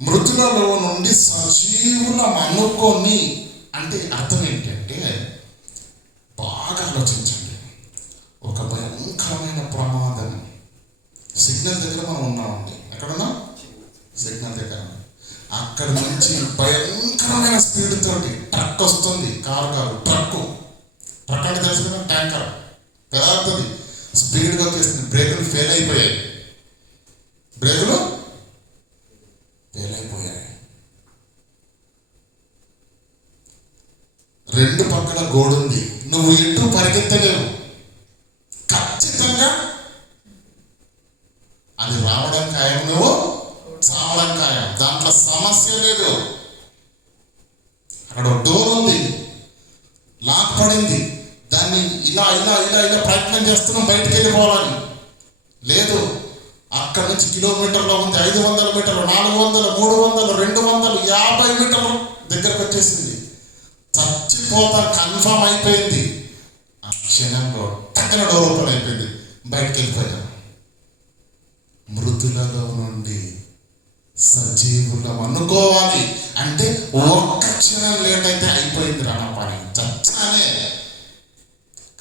మృతులలో నుండి సజీవులం అనుకొని అంటే అర్థం ఏంటంటే, బాగా ఆలోచించండి. ఒక భయంకరమైన ప్రమాదం సిగ్నల్ దగ్గర మనం ఉన్నామండి. ఎక్కడున్నాం? సిగ్నల్ దగ్గర. అక్కడి నుంచి భయంకరమైన స్పీడ్ తోటి ట్రక్ వస్తుంది. కారు కాదు, ట్రక్ అంటే తెలుసు కదా, ట్యాంకర్ పెద్దది స్పీడ్గా వచ్చేస్తుంది. బ్రేకులు ఫెయిల్ అయిపోయాయి. రెండు పక్కల గోడుంది. నువ్వు ఎటు పరిగెత్తలేవు. ఖచ్చితంగా అది రావడం ఖాయం, నువ్వు చావడం ఖాయం. దాంట్లో సమస్య లేదు. అక్కడ డోర్ ఉంది, లాక్ పడింది. దాన్ని దాన్ని ఇలా ఇలా ఇలా ఇలా ప్రయత్నం చేస్తున్నాం బయటికి వెళ్ళిపోవాలని. లేదు, అక్కడి నుంచి కిలోమీటర్లో ఉంది, 500 మీటర్లు, 400, 300, 250 మీటర్లు దగ్గరకు వచ్చేసింది. చచ్చిపోతా కన్ఫర్మ్ అయిపోయింది. ఆ క్షణంలో టక్కన డోర్ ఓపెన్ అయిపోయింది, బయటికి వెళ్ళిపోయాను. మృతులలో నుండి సజీవులం అనుకోవాలి అంటే ఒక్క క్షణం లేట్ అయితే అయిపోయింది రా పని, చచ్చానే.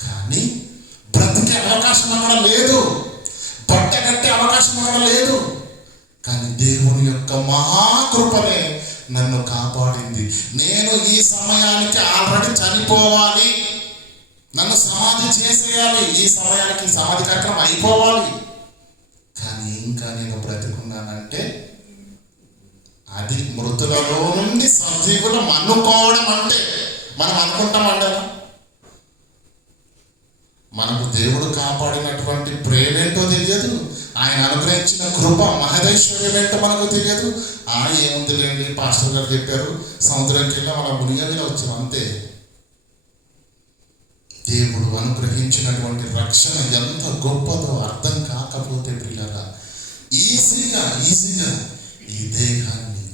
కానీ బ్రతికే అవకాశం అక్కడ లేదు, బట్ట కట్టే అవకాశం అక్కడ లేదు. కానీ దేవుని యొక్క మహాకృపనే నన్ను కాపాడింది. నేను ఈ సమయానికి ఆల్రెడీ చనిపోవాలి, నన్ను సమాధి చేసేయాలి, ఈ సమయానికి సమాధి కార్యక్రమం అయిపోవాలి. కానీ ఇంకా నేను బ్రతికున్నానంటే అది మృతులలో నుండి సజీవులం అనుకోవడం. అంటే మనం అనుకుంటామంటే మనకు దేవుడు కాపాడినటువంటి ప్రేమేంటో తెలియదు, ఆయన అనుగ్రహించిన కృప మహదైశ్వర్యం ఏంటో మనకు తెలియదు. ఏముంది లేండి, పాస్టర్ గారు చెప్పారు, సముద్రంకి వెళ్ళి మన మునిగవిలో వచ్చాం అంతే. దేవుడు అనుగ్రహించినటువంటి రక్షణ ఎంత గొప్పదో అర్థం కాకపోతే ప్రియులారా, ఈజీగా ఈ దేహాన్ని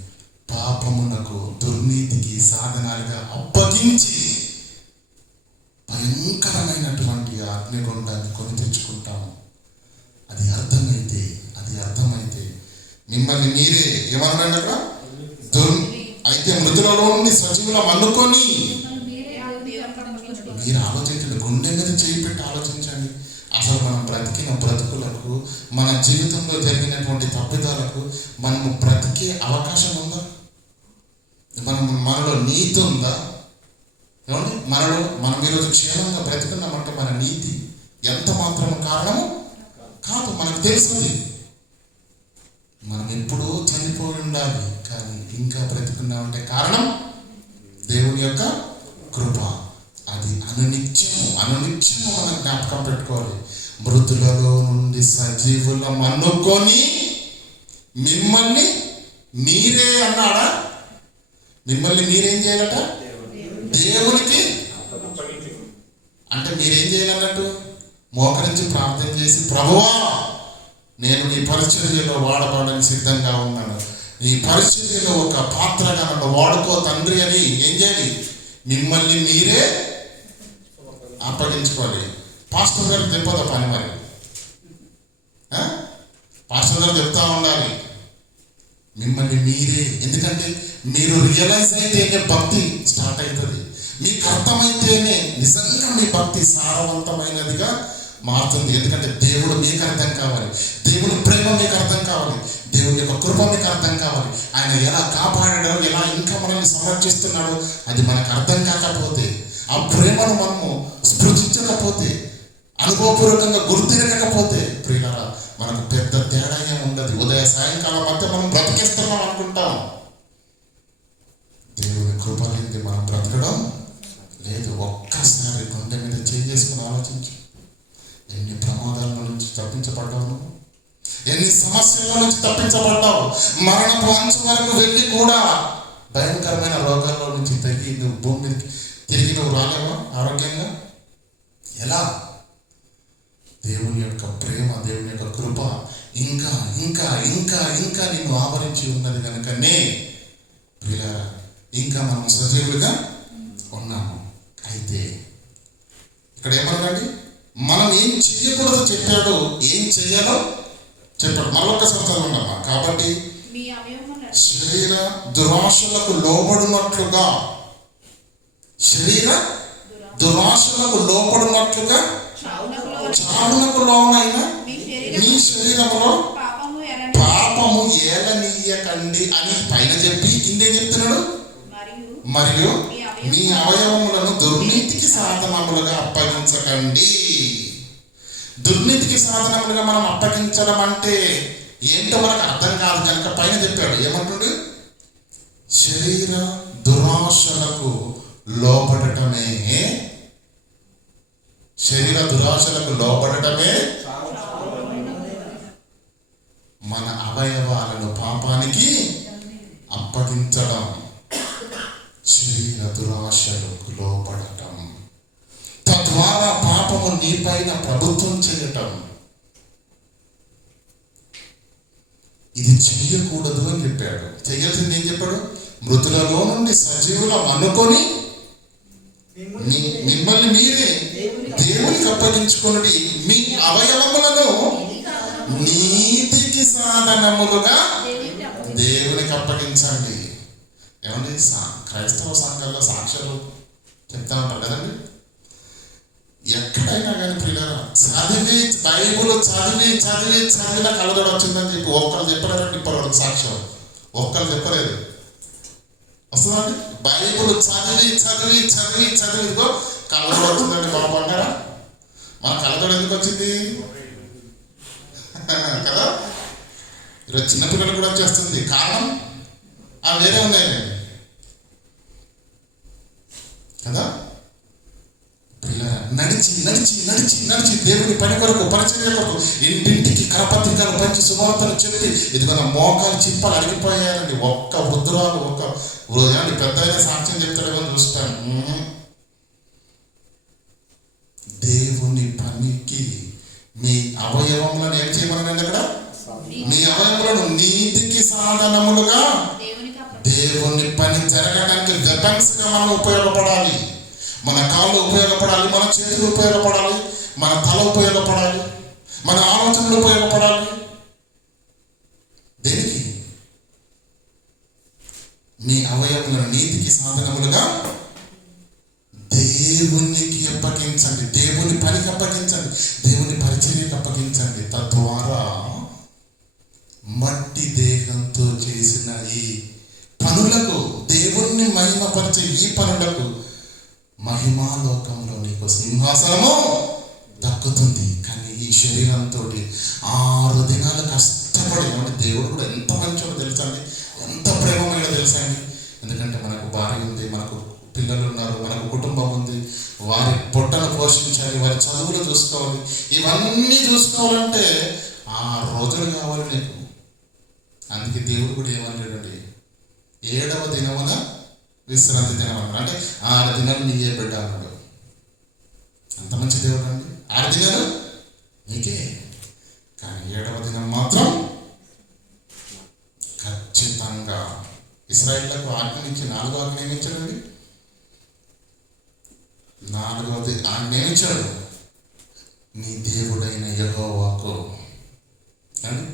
పాపమునకు, దుర్నీతికి సాధనాలుగా అప్పగించి భయంకరమైనటువంటి అగ్నిగుండాన్ని కొని తెచ్చుకుంటాము. అది అర్థమైతే మిమ్మల్ని మీరే ఏమన్నాడు అక్కడ, అయితే మృతులలో నుండి సజీవులం అనుకొని. మీరు ఆలోచించండి, గుండె మీద చేయి పెట్టి ఆలోచించండి. అసలు మనం బ్రతికిన బ్రతుకులకు, మన జీవితంలో జరిగినటువంటి తప్పిదాలకు మనము బ్రతికే అవకాశం ఉందా? మనలో నీతి ఉందా? ఏమండి, మనం ఈరోజు క్షేమంగా బ్రతుకున్నామంటే మన నీతి ఎంత మాత్రం కారణము కాదు, మనకు తెలుస్తుంది. మనం ఎప్పుడూ చనిపోయి ఉండాలి, కానీ ఇంకా బ్రతుకున్నామంటే కారణం దేవుని యొక్క కృప. అది అనునిత్యము మనం జ్ఞాపకం పెట్టుకోవాలి. మృతులలో నుండి సజీవులం అనుకొని మిమ్మల్ని మీరే అన్నాడా? మిమ్మల్ని మీరేం చేయాలట? దేవునికి. అంటే మీరేం చేయాలన్నట్టు? మోకరించి ప్రార్థన చేసి, ప్రభువా నేను నీ పరిచర్యలో వాడబడడానికి సిద్ధంగా ఉన్నాను, నీ పరిచర్యలో ఒక పాత్రగా నన్ను వాడుకో తండ్రి అని ఏం చేయాలి? మిమ్మల్ని మీరే అప్పగించుకోవాలి. పాస్టర్ గారు చెప్పదా పని? మరి పాస్టర్ గారు చెప్తా ఉండాలి మిమ్మల్ని మీరే. ఎందుకంటే మీరు రియలైజ్ అయితేనే భక్తి స్టార్ట్ అవుతుంది. మీకు అర్థమైతేనే నిజంగా మీ భక్తి సారవంతమైనదిగా మారుతుంది. ఎందుకంటే దేవుడు మీకు అర్థం కావాలి, దేవుని ప్రేమ మీకు అర్థం కావాలి, దేవుని యొక్క కృప మీకు అర్థం కావాలి, ఆయన ఎలా కాపాడాడో, ఎలా ఇంకా మనల్ని సంరక్షిస్తున్నాడో అది మనకు అర్థం కాకపోతే, ఆ ప్రేమను మనము స్పృశించకపోతే, అనుభవపూర్వకంగా గుర్తిరగకపోతే ప్రియులారా మనకు పెద్ద తేడా ఏమి ఉండదు. ఉదయ సాయంకాలం మధ్య మనం బ్రతికేస్తున్నాం అనుకుంటాం. దేవుని కృప లేనిది మనం బ్రతకడం లేదు. ఒక్కసారి గుండె మీద చేసుకుని ఆలోచించు. ఎన్ని ప్రమాదాల నుంచి తప్పించబడ్డావు, ఎన్ని సమస్యల నుంచి తప్పించబడ్డావు. మరణపు అంచు వరకు వెళ్ళి కూడా భయంకరమైన రోగాల్లో నుంచి తగ్గి నువ్వు భూమి మీదకి తిరిగి నువ్వు రాలేవా ఆరోగ్యంగా? ఎలా? దేవుని యొక్క ప్రేమ, దేవుని యొక్క కృప ఇంకా ఇంకా ఇంకా ఇంకా నిన్ను ఆవరించి ఉన్నది కనుకనే ప్రియులారా ఇంకా మనం సజీవులుగా ఉన్నాము. అయితే ఇక్కడ ఏమన్నాడండి? మనం ఏం చెయ్యకూడదో చెప్పాడు, ఏం చెయ్యాలో చెప్పాడు. మరొకసారి చదవండి. కాబట్టి శరీర దురాశలకు లోబడినట్లుగా, చావునకు లోనైన మీ శరీరములో పాపము ఏలనీయకండి అని పైన చెప్పి కిందే చెప్తున్నాడు. మరియు మీ అవయవములను దుర్నీతికి సాధనములుగా అప్పగించకండి. దుర్నీతికి సాధనములుగా మనం అప్పగించడం అంటే ఏంటో మనకు అర్థం కాదు కనుక పైన చెప్పాడు. ఏమంటుండు? శరీర దురాశలకు లోబడటమే, శరీర దురాశలకు లోబడటమే మన అవయవాలను పాపానికి అప్పగించడం. శరీర దురాశలకు లోబడటం, తద్వారా పాపము నీ పైన ప్రభుత్వం చేయటం, ఇది చెయ్యకూడదు అని చెప్పాడు. చెయ్యాల్సింది ఏం చెప్పాడు? మృతులలో నుండి సజీవులం అనుకొని మిమ్మల్ని మీరే దేవునికి అప్పగించుకొనుడి, మీ అవయవములను నీతికి సాధనములుగా దేవునికి అప్పగించండి. ఏమండి, క్రైస్తవ సంఘాల్లో సాక్ష్యాలు చెప్తా ఉంటారు కదండి. ఎక్కడైనా కానీ ప్రియులారా, బైబుల్ చదివిన కలదోడు వచ్చిందని చెప్పి ఒక్కరు చెప్పలేరండి. ఇప్పటివరకు సాక్ష్యం ఒక్కరు చెప్పలేదు. వస్తుందండి. బైబుల్ చదివి ఇదిగో కలదోడు వచ్చిందండి. బాబు అంటారా? మన కలదోడు ఎందుకు వచ్చింది కదా? ఈరోజు చిన్నపిల్లలు కూడా వచ్చేస్తుంది. కారణం వేరే ఉన్నాయండి కదా. నడిచి దేవుని పని కొరకు, పరిచర్య కొరకు ఇంటింటికి కరపత్రికలు పంచి సువార్తలు చెప్పి ఇది మన మోకాలు చిప్పలు అడిగిపోయారండి. ఒక్క వృద్ధురాలు, పెద్ద అయినా సాక్ష్యం చెప్తాడేమో చూస్తాను. దేవుని పనికి మీ అవయవములను ఏం చేయమనండి అక్కడ? మీ అవయవములను నీతికి సాధనములుగా దేవుని పని జరగడానికి వెపన్స్ గా మనం ఉపయోగపడాలి. మన కాళ్ళు ఉపయోగపడాలి, మన చేతులు ఉపయోగపడాలి, మన తల ఉపయోగపడాలి, మన ఆలోచనలు ఉపయోగపడాలి. దేనికి? మీ అవయవములను నీతికి సాధనములుగా దేవునికి అప్పగించండి, దేవుని పనికి అప్పగించండి, దేవుని పరిచర్యకు అప్పగించండి. తద్వారా మట్టి దేహంతో చేసిన ఈ పనులకు, దేవుణ్ణి మహిమపరిచే ఈ పనులకు మహిమాలోకంలో నీకు సింహాసనము దక్కుతుంది. కానీ ఈ శరీరంతో 6 దినాలు కష్టపడి, అంటే దేవుడు కూడా ఎంత మంచోడో తెలుసండి, ఎంత ప్రేమమైనదో తెలుసండి. ఎందుకంటే మనకు భార్య ఉంది, మనకు పిల్లలు ఉన్నారు, మనకు కుటుంబం ఉంది, వారి పొట్టను పోషించాలి, వారి చదువులు చూసుకోవాలి. ఇవన్నీ చూసుకోవాలంటే 6 రోజులు కావాలి నీకు. అందుకే దేవుడు కూడా ఏమన్నాడండి, 7వ దినమున విశ్రాంతి దినం అన్నాడు. అంటే 6 దినాలు నీయే బిడ్డ అన్నాడు. అంత మంచి దేవుడు అండి. 6 దినాలు నీకే, కానీ 7వ దినం మాత్రం ఖచ్చితంగా ఇశ్రాయేలులకు ఆజ్ఞనిచ్చి 4వ ఆజ్ఞ ఏమిచ్చాడండి? 4వది ఆజ్ఞ ఏమిచ్చాడు? నీ దేవుడైన యెహోవాకు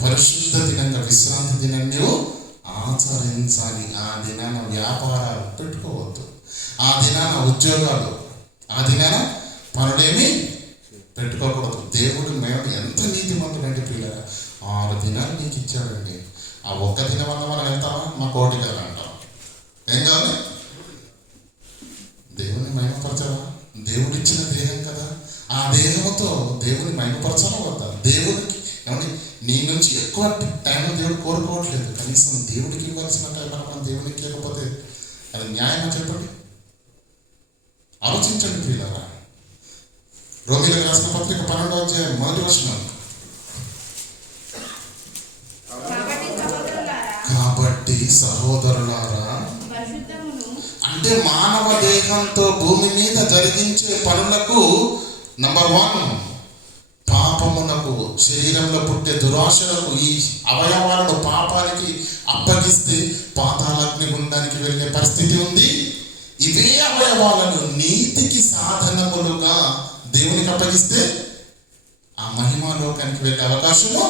పరిశుద్ధ దినంగా విశ్రాంతి దినం నువ్వు ఆచరించాలి. ఆ దినాన వ్యాపారాలు పెట్టుకోవద్దు, ఆ దినాన ఉద్యోగాలు, ఆ దినాన పనులేమి పెట్టుకోకూడదు. దేవుడు మేము ఎంత నీతిమంతుడంటే పిల్లరా, 6 దినాలు నీకు ఇచ్చాడండి. ఆ ఒక్క దినం వల్ల మనం వెళ్తామా? మా కోటి గారు అంటాం. ఏం కావాలి? దేవుని మహిమపరచాలా? దేవుడు ఇచ్చిన దేహం కదా, ఆ దేహంతో దేవుని మహిమపరచాలా వద్దా? దేవుడికి ఏమండి, నీ నుంచి ఎక్కువ టైం దేవుడు కోరుకోవట్లేదు. కనీసం దేవుడికి ఇవ్వాల్సిన టైం మనం దేవుడికి ఇవ్వకపోతే అది న్యాయమా చెప్పండి? ఆలోచించండి ప్రియులారా. రోమీయులకు రాసిన పత్రిక 12వ అధ్యాయం 1వ వచనం. కాబట్టి సహోదరులారా, అంటే మానవ దేహంతో భూమి మీద జరిగించే పనులకు నంబర్ 1 పాపమునకు, శరీరంలో పుట్టే దురాశలకు, ఈ అవయవాలను పాపానికి అప్పగిస్తే పాతాళాగ్ని గుండానికి వెళ్ళే పరిస్థితి ఉంది. ఇవే అవయవాలను నీతికి సాధనములుగా దేవునికి అప్పగిస్తే ఆ మహిమాలోకానికి వెళ్ళే అవకాశము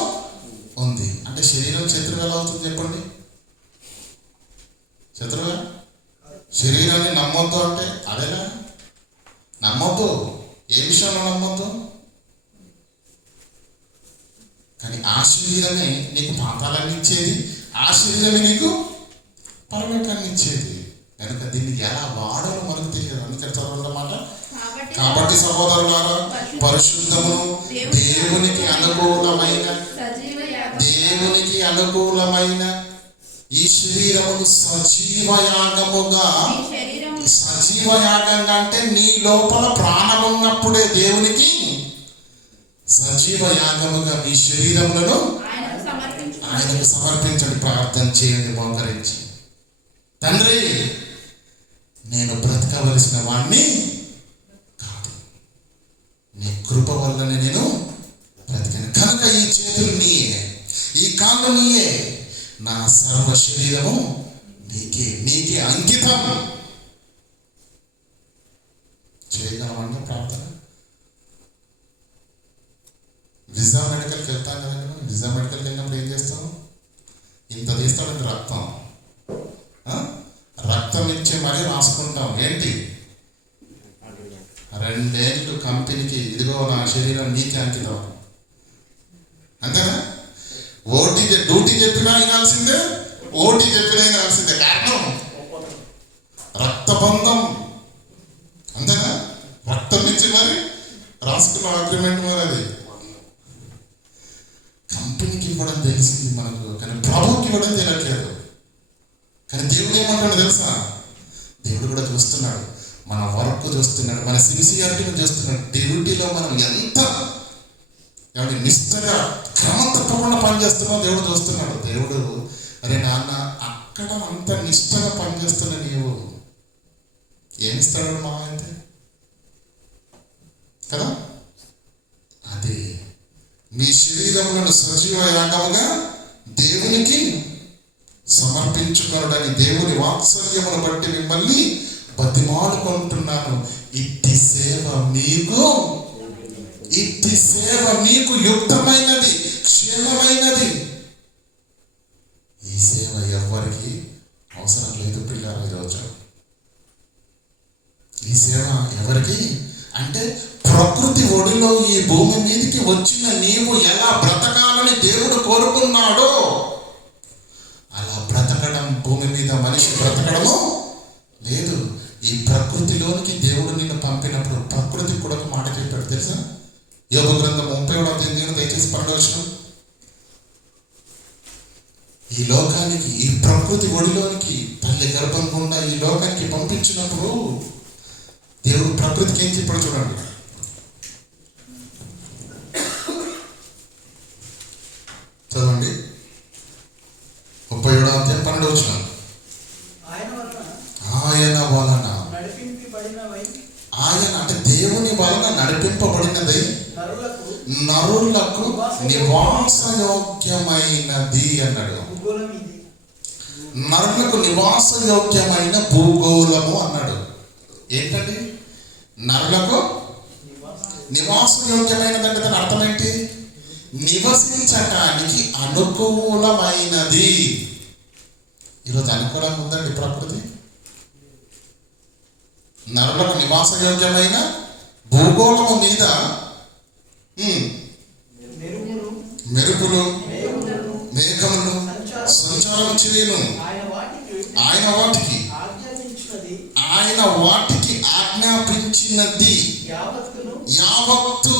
ఉంది. అంటే శరీరం శత్రువు ఎలా అవుతుంది చెప్పండి? శత్రువుగా శరీరాన్ని నమ్మొద్దు అంటే అదేనా? నమ్మొద్దు. ఏ విషయంలో నమ్మొద్దు? కానీ ఆ శరీరమే నీకు పాతాళాన్ని ఇచ్చేది, ఆ శరీరమే నీకు పరలోకాన్ని ఇచ్చేది. కనుక దీన్ని ఎలా వాడాలో మనకు తెలియదు. అందుకే చదవాలన్నమాట. కాబట్టి సహోదరులారా, పరిశుద్ధమును దేవునికి అనుకూలమైన ఈ శరీరమును సజీవయాగముగా, సజీవయాగంగా అంటే నీ లోపల ప్రాణం ఉన్నప్పుడే దేవునికి సజీవ యాగముగా మీ శరీరములను ఆయనకు సమర్పించండి. ప్రార్థన చేయండి మోకరించి. తండ్రి, నేను బ్రతకవలసిన వాణ్ణి కాదు, నీ కృప వల్లనే నేను బ్రతికాను. కనుక ఈ చేతులు నీయే, ఈ కాళ్ళు నీయే, నా సర్వ శరీరము నీకే అంకితం. చేయగలమన్న ప్రార్థన. విజా మెడికల్కి వెళ్తాం కదండి. మనం విజా మెడికల్కి వెళ్ళినప్పుడు ఏం చేస్తాం? ఇంత తీస్తాడంటే రక్తం ఇచ్చి మరీ రాసుకుంటాం. ఏంటి? 2 ఏళ్ళు కంపెనీకి, ఇదిగో నా శరీరం నీకే అంకితం. అంతేనా? డ్యూటీ చెప్పినా వినాల్సిందే, ఓటీ చెప్పినా వినాల్సిందే. కారణం రక్తబంధం. అంతేనా? రక్తం ఇచ్చి మరి రాసుకున్న అగ్రిమెంట్. మరి అది కంపెనీకి ఇవ్వడం తెలిసింది మనకు, కానీ ప్రభువుకి ఇవ్వడం తెలియట్లేదు. కానీ దేవుడు ఏమంటాడు తెలుసా? దేవుడు కూడా చూస్తున్నాడు, మన వర్క్ చూస్తున్నాడు, మన సిన్సియారిటీని చూస్తున్నాడు. డ్యూటీలో మనం ఎంత నిష్ఠగా క్రమం తప్పకుండా పనిచేస్తున్నాం దేవుడు చూస్తున్నాడు. దేవుడు, అరే నాన్న, అక్కడ అంత నిష్ఠగా పనిచేస్తున్నా నీవు ఏమిస్తాడు మా అయితే కదా? అదే మీ శరీరములను సజీవ యాగముగా దేవునికి సమర్పించుకొనుడని దేవుని వాత్సల్యమును బట్టి మిమ్మల్ని బతిమాలుకుంటున్నాను. ఇట్టి సేవ మీకు యుక్తమైనది, క్షేమమైనది. ఈ సేవ ఎవరికి అవసరం లేదు పిల్లలు. ఈరోజు ఈ సేవ ఎవరికి అంటే, ప్రకృతి ఒడిలో ఈ భూమి మీదకి వచ్చిన నీవు ఎలా బ్రతకాలని దేవుడు కోరుకున్నాడో అలా బ్రతకడం. భూమి మీద మనిషి బ్రతకడము లేదు. ఈ ప్రకృతిలోనికి దేవుడు నిన్ను పంపినప్పుడు ప్రకృతి కూడా ఒక మాట చెప్పాడు తెలుసా? యోబు గ్రంథం 31 దయచేసి 12వ వచనం. ఈ లోకానికి, ఈ ప్రకృతి ఒడిలోనికి తల్లి గర్భం గుండా ఈ లోకానికి పంపించినప్పుడు దేవుడు ప్రకృతికి ఏం చెప్పాడు చూడండి. చదవండి. 37వ అధ్యాయం 12వ వచనం. ఆయన వలన, ఆయన అంటే దేవుని వలన నడిపింపబడినది నరులకు నివాసయోగ్యమైనది అన్నాడు. నరులకు నివాసయోగ్యమైన భూగోళము అన్నాడు. ఏంటండి? నరులకు నివాసయోగ్యమైనదంటే దాని అర్థం ఏంటి? నివసించటానికి అనుకూలమైనది. ఈరోజు అనుకూలంగా ఉందండి ప్రకృతి? నరులకు నివాసయోగ్యమైన భూగోళము మీద మెరుపులు, మేఘములు సంచారం చేయను. ఆయన వాటికి ఆజ్ఞాపించినది యావత్తు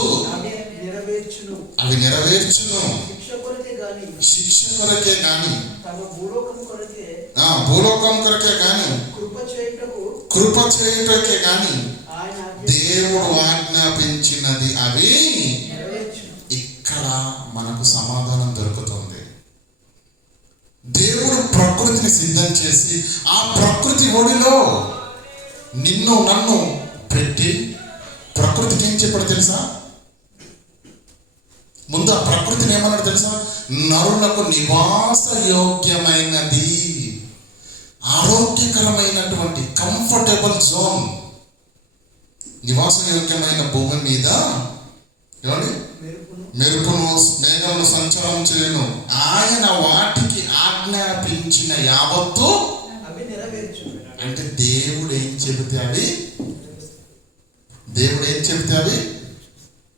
అవి నెరవేర్చును. శిక్ష కొరకే గాని, భూలోకం కొరకే గాని, కృప చేయుటకే గాని దేవుడు ఆజ్ఞాపించినది అవి. ఇక్కడ మనకు సమాధానం దొరుకుతుంది. దేవుడు ప్రకృతిని సిద్ధం చేసి ఆ ప్రకృతి ఒడిలో నిన్ను నన్ను పెట్టి, ప్రకృతికి ఏం చెప్పాడు తెలుసా? ముందు ఆ ప్రకృతిని ఏమన్నాడు తెలుసా? నరులకు నివాస యోగ్యమైనది, ఆరోగ్యకరమైనటువంటి కంఫర్టబుల్ జోన్, నివాస యోగ్యమైన భూమి మీద ఏమండి మెరుపును, మేఘమును సంచారం చేయను. ఆయన వాటికి ఆజ్ఞాపించిన యావత్తు అంటే దేవుడు ఏం చెబితే అవి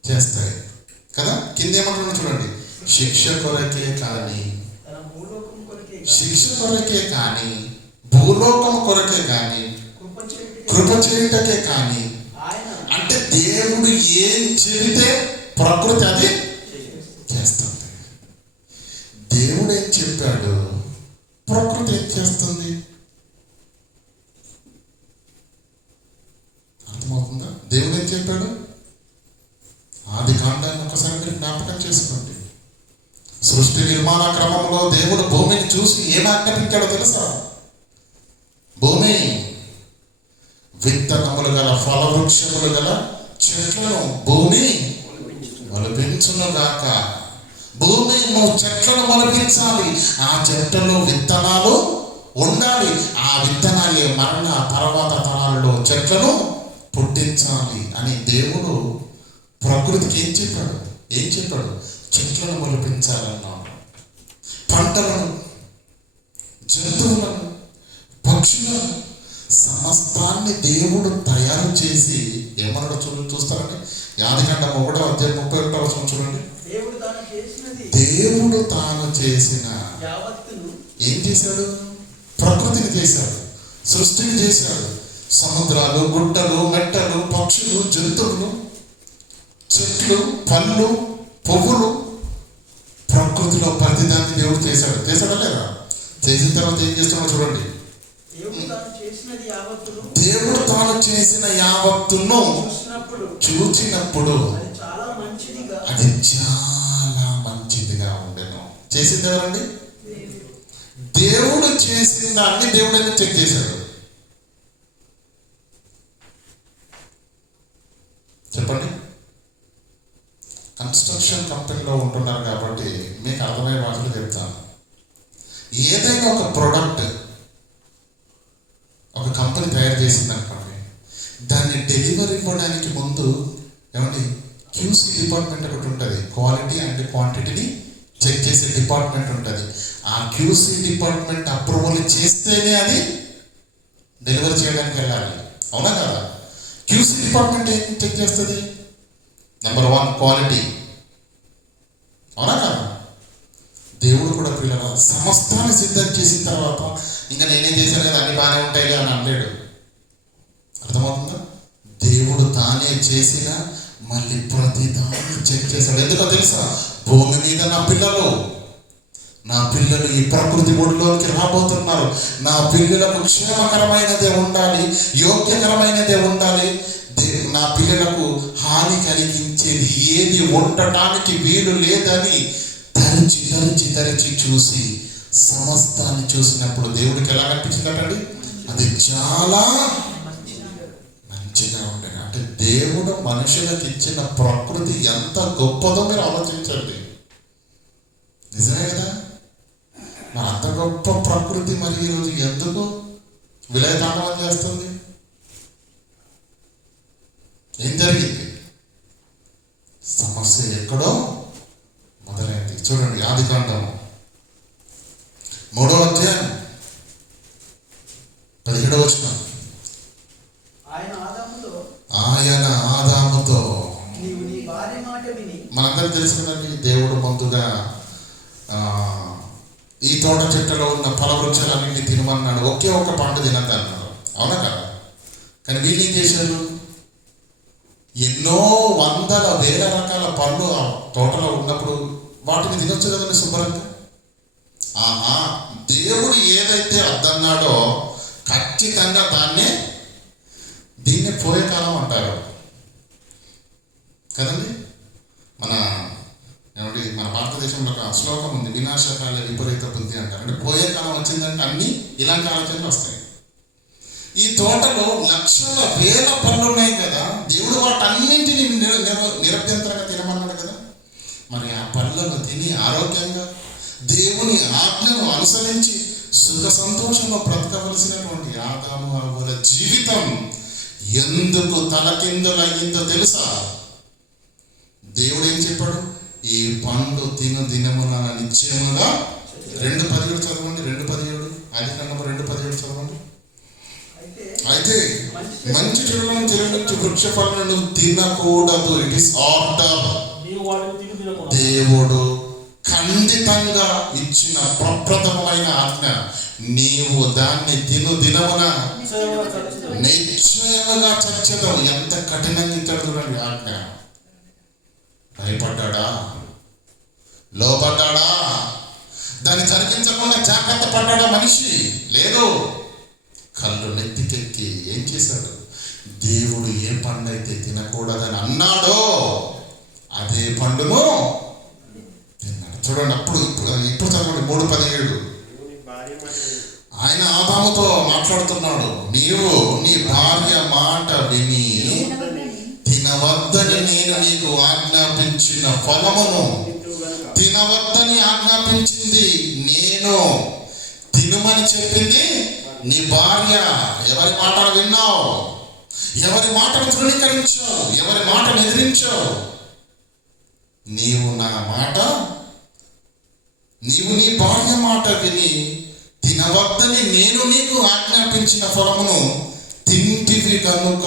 చేస్తాయి కదా. కింద ఏమంటున్నాడు చూడండి. శిక్ష కొరకే కానీ, భూలోకం కొరకే కానీ, కృప చేయుటకే కానీ. అంటే దేవుడు ఏం చెబితే ప్రకృతి అది చేస్తుంది. దేవుడు ఏం చెప్పాడు, ప్రకృతి ఏం చేస్తుంది. అర్థమవుతుందా? దేవుడు ఏం చెప్పాడు? ఆది కాండాన్ని ఒకసారి మీరు జ్ఞాపకం చేసుకోండి. సృష్టి నిర్మాణ క్రమంలో దేవుడు భూమిని చూసి ఏం ఆజ్ఞాపించాడో తెలుసా? భూమి విత్తనములు గల, ఫలవృక్షములు గల చెట్లను భూమి మొలిపించును గాక. భూమి నువ్వు చెట్లను మొలిపించాలి, ఆ చెట్లలో విత్తనాలు ఉండాలి, ఆ విత్తనాలే మరణ తర్వాత తరాలలో చెట్లను పుట్టించాలి అని దేవుడు ప్రకృతికి ఏం చెప్పాడు? చెట్లను మొలిపించాలన్నాడు. పంటలను, జంతువులను, పక్షులను, సమస్తాన్ని దేవుడు తయారు చేసి ఏమన్నాడు చూస్తారండి. ఆదికాండం 1:31 చూడండి. దేవుడు తాను చేసిన ఏం చేశాడు? ప్రకృతిని చేశాడు, సృష్టిని చేశాడు. సముద్రాలు, గుట్టలు, మెట్టలు, పక్షులు, జంతువులు, చెట్లు, పళ్ళు, పువ్వులు, ప్రకృతిలో ప్రతిదాన్ని దేవుడు చేశాడా లేదా? చేసిన తర్వాత ఏం చేస్తున్నాడు చూడండి. దేవుడు తాను చేసిన యావత్తును చూచినప్పుడు అది చాలా మంచిదిగా ఉండెను. చేసింది ఎవరండి? దేవుడు చేసిన దాన్ని దేవుడు ఎందుకు చెక్ చేశాడు చెప్పండి. కన్స్ట్రక్షన్ కంపెనీలో ఉంటున్నారు కాబట్టి మీకు అర్థమయ్యే భాషలో చెప్తాను. ఏదైనా ఒక ప్రోడక్ట్ ఒక కంపెనీ తయారు చేసింది అనుకోండి, దాన్ని డెలివరీ ఇవ్వడానికి ముందు ఏమండి QC డిపార్ట్మెంట్ ఒకటి ఉంటుంది. క్వాలిటీ అండ్ క్వాంటిటీని చెక్ చేసే డిపార్ట్మెంట్ ఉంటుంది. ఆ QC డిపార్ట్మెంట్ అప్రూవల్ చేస్తేనే అది డెలివరీ చేయడానికి వెళ్ళాలి. అవునా కదా? QC డిపార్ట్మెంట్ ఏం చెక్ చేస్తుంది? Number 1 quality. అవునా కదా? దేవుడు కూడా పిల్లల సమస్తాన్ని సిద్ధం చేసిన తర్వాత ఇంకా నేనేం చేశాను కదా అన్ని బాగానే ఉంటాయి అని అనలేడు. అర్థమవుతుందా? దేవుడు తానే చేసిన మళ్ళీ ప్రతి దాన్ని చెక్ చేశాడు. ఎందుకో తెలుసా? భూమి మీద నా పిల్లలు ఈ ప్రకృతి ఒడిలోకి రాబోతున్నారు. నా పిల్లలకు క్షేమకరమైనదే ఉండాలి, యోగ్యకరమైనదే ఉండాలి. నా పిల్లలకు హాని కలిగించేది ఏది ఉండటానికి వీలు లేదని తరచి చూసి సమస్తాన్ని చూసినప్పుడు దేవుడికి ఎలా అనిపించిందటండి? అది చాలా మంచిగా ఉండేది. అంటే దేవుడు మనుషులకు ఇచ్చిన ప్రకృతి ఎంత గొప్పదో మీరు ఆలోచించండి. నిజమే కదా? మరి అంత గొప్ప ప్రకృతి మరి ఈరోజు ఎందుకు విలయతాండవం చేస్తుంది? ఏం జరిగింది? సమస్య ఎక్కడో మొదలైంది. చూడండి ఆదికాండము 3వ అధ్యాయం 17వ వచనం. ఆయన ఆదాముతో మనందరికి తెలుసు కదండి, దేవుడు ముందుగా ఈ తోట చెట్టులో ఉన్న ఫలవృక్షాలన్నింటినీ తినమన్నాడు. ఒకే ఒక్క పండు తినద్దన్నాడు. అవునా కదా? కానీ వీళ్ళు ఏం చేశారు? ఎన్నో వందల వేల రకాల పళ్ళు ఆ తోటలో ఉన్నప్పుడు వాటిని తినొచ్చు కదండి శుభ్రంగా. దేవుడు ఏదైతే అద్దన్నాడో ఖచ్చితంగా దీన్నే పోయే కాలం అంటారు కదండి. మన భారతదేశంలో ఒక శ్లోకం ఉంది, వినాశకాల విపరీత బుద్ధి అంటారు. అంటే పోయే కాలం వచ్చిందంటే అన్ని ఇలాంటి ఆలోచనలు వస్తాయి. ఈ తోటలో లక్షల వేల పళ్ళు ఉన్నాయి కదా, దేవుడు వాటన్నింటినీ నిరభ్యంతరంగా తినమన్నాడు కదా. మరి ఆ పళ్ళను తిని ఆరోగ్యంగా దేవుని ఆజ్ఞను అనుసరించి సుఖ సంతోషంలో బ్రతకవలసినటువంటి ఆదాము హవ్వల జీవితం ఎందుకు తలకిందులయ్యిందో తెలుసా? దేవుడు ఏం చెప్పాడు? ఈ పండు దినమున నిశ్చయముగా 2:17 చదవండి. 2:17 ఆదికాండం 2:17 చదవండి. అయితే మంచి చెడులను తినవచ్చు, వృక్ష ఫలాలను తినకూడదు. It is order. దేవుడు ఖండితంగా ఇచ్చిన ప్రప్రథమైన ఆజ్ఞ. నీవు దాన్ని దినమున నిశ్చయముగా చచ్చదవు. ఎంత కఠినంగా ఇచ్చాడు చూడండి ఆజ్ఞ. భయపడ్డా? లోపడ్డా? దాన్ని జరిగించకుండా జాగ్రత్త పడ్డా మనిషి? లేదు. కళ్ళు నెత్తికెక్కి ఏం చేశాడు? దేవుడు ఏ పండు అయితే తినకూడదని అన్నాడో అదే పండును తిన్నాడు. చూడండి. ఇప్పుడు చదవండి 3:17. ఆయన ఆదాముతో మాట్లాడుతున్నాడు. నీవు నీ భార్య మాట విని తినవద్దని నేను నీకు ఆజ్ఞాపించిన ఫలమును తినవద్దని ఆజ్ఞాపించింది నేను, తినుమని చెప్పింది నీ భార్య. ఎవరి మాటలు విన్నావు? ఎవరి మాటను తృణీకరించావు? ఎవరి మాటను ఎదిరించావు? నీవు నీ భార్య మాట విని తినవద్దని నేను నీకు ఆజ్ఞాపించిన ఫలమును తింటివి కనుక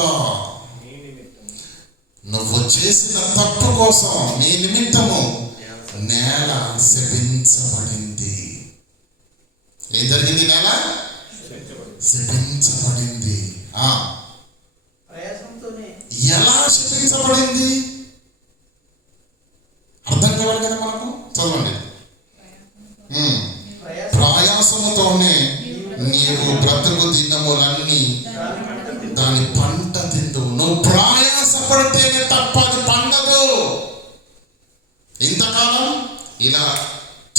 నువ్వు చేసిన తప్పు కోసం నీ నిమిత్తము నేల శపించబడింది. ఏం జరిగింది? నేల శపించబడింది. ఎలా శపించబడింది అర్థం కావాలి కదా మనకు. చదవండి. ప్రయాసముతోనే నీవు బ్రతుకు దినములన్నీ దాని పంట తిందువు. నువ్వు ప్రయాసపడితేనే తప్ప అది పండదు. ఇంతకాలం ఇలా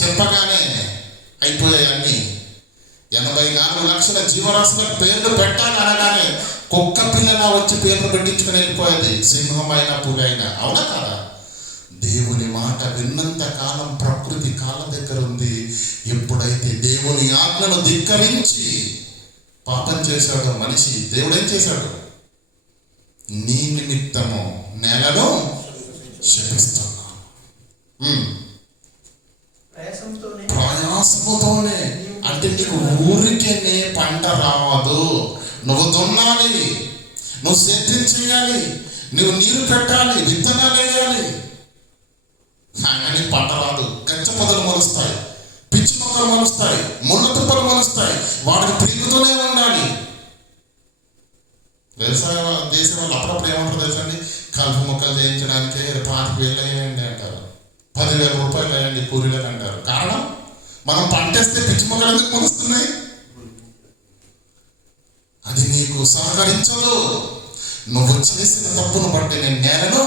చెప్పగానే అయిపోయాయన్నీ. 84 లక్షల జీవరాశులకు పేర్లు పెట్టాలి అనగానే కుక్క పిల్లలా వచ్చి పేర్లు పెట్టించుకుని వెళ్ళిపోయేది, సింహమైన పులి అయినా. అవునా కదా? దేవుని మాట విన్నంత కాలం ప్రకృతి కాళ్ళ దగ్గర ఉంది. ఎప్పుడైతే దేవుని ఆజ్ఞను ధిక్కరించి పాపం చేశాడో మనిషి, దేవుడు ఏం చేశాడు? నీ నిమిత్తము నేలను శపిస్తున్నాను. ప్రయాసముతోనే అంటే నీకు ఊరికేనే పంట రావదు. నువ్వు దున్నాలి, నువ్వు సేద్యం చేయాలి, నువ్వు నీరు పెట్టాలి, విత్తనాలు వేయాలి. కానీ పంట రాదు. గచ్చ పొదలు మొలుస్తాయి, పిచ్చి మొక్కలు మొలుస్తాయి, ముళ్ళ తుప్పలు మొలుస్తాయి. వాటిని పీకుతూనే ఉండాలి. వ్యవసాయ చేసే వాళ్ళు అప్పుడప్పుడు ఏమంటారు తెలుసండి? కలుపు మొక్కలు చేయించడానికే 5,000 వేయండి అంటారు, 10,000 రూపాయలు వేయండి కూలీలకు అంటారు. కారణం మనం పంటేస్తే పిచ్చి మొక్కలు ఎందుకు మొలుస్తున్నాయి? అది నీకు సహకరించదు. నువ్వు చేసిన తప్పును బట్టి నేను నేలను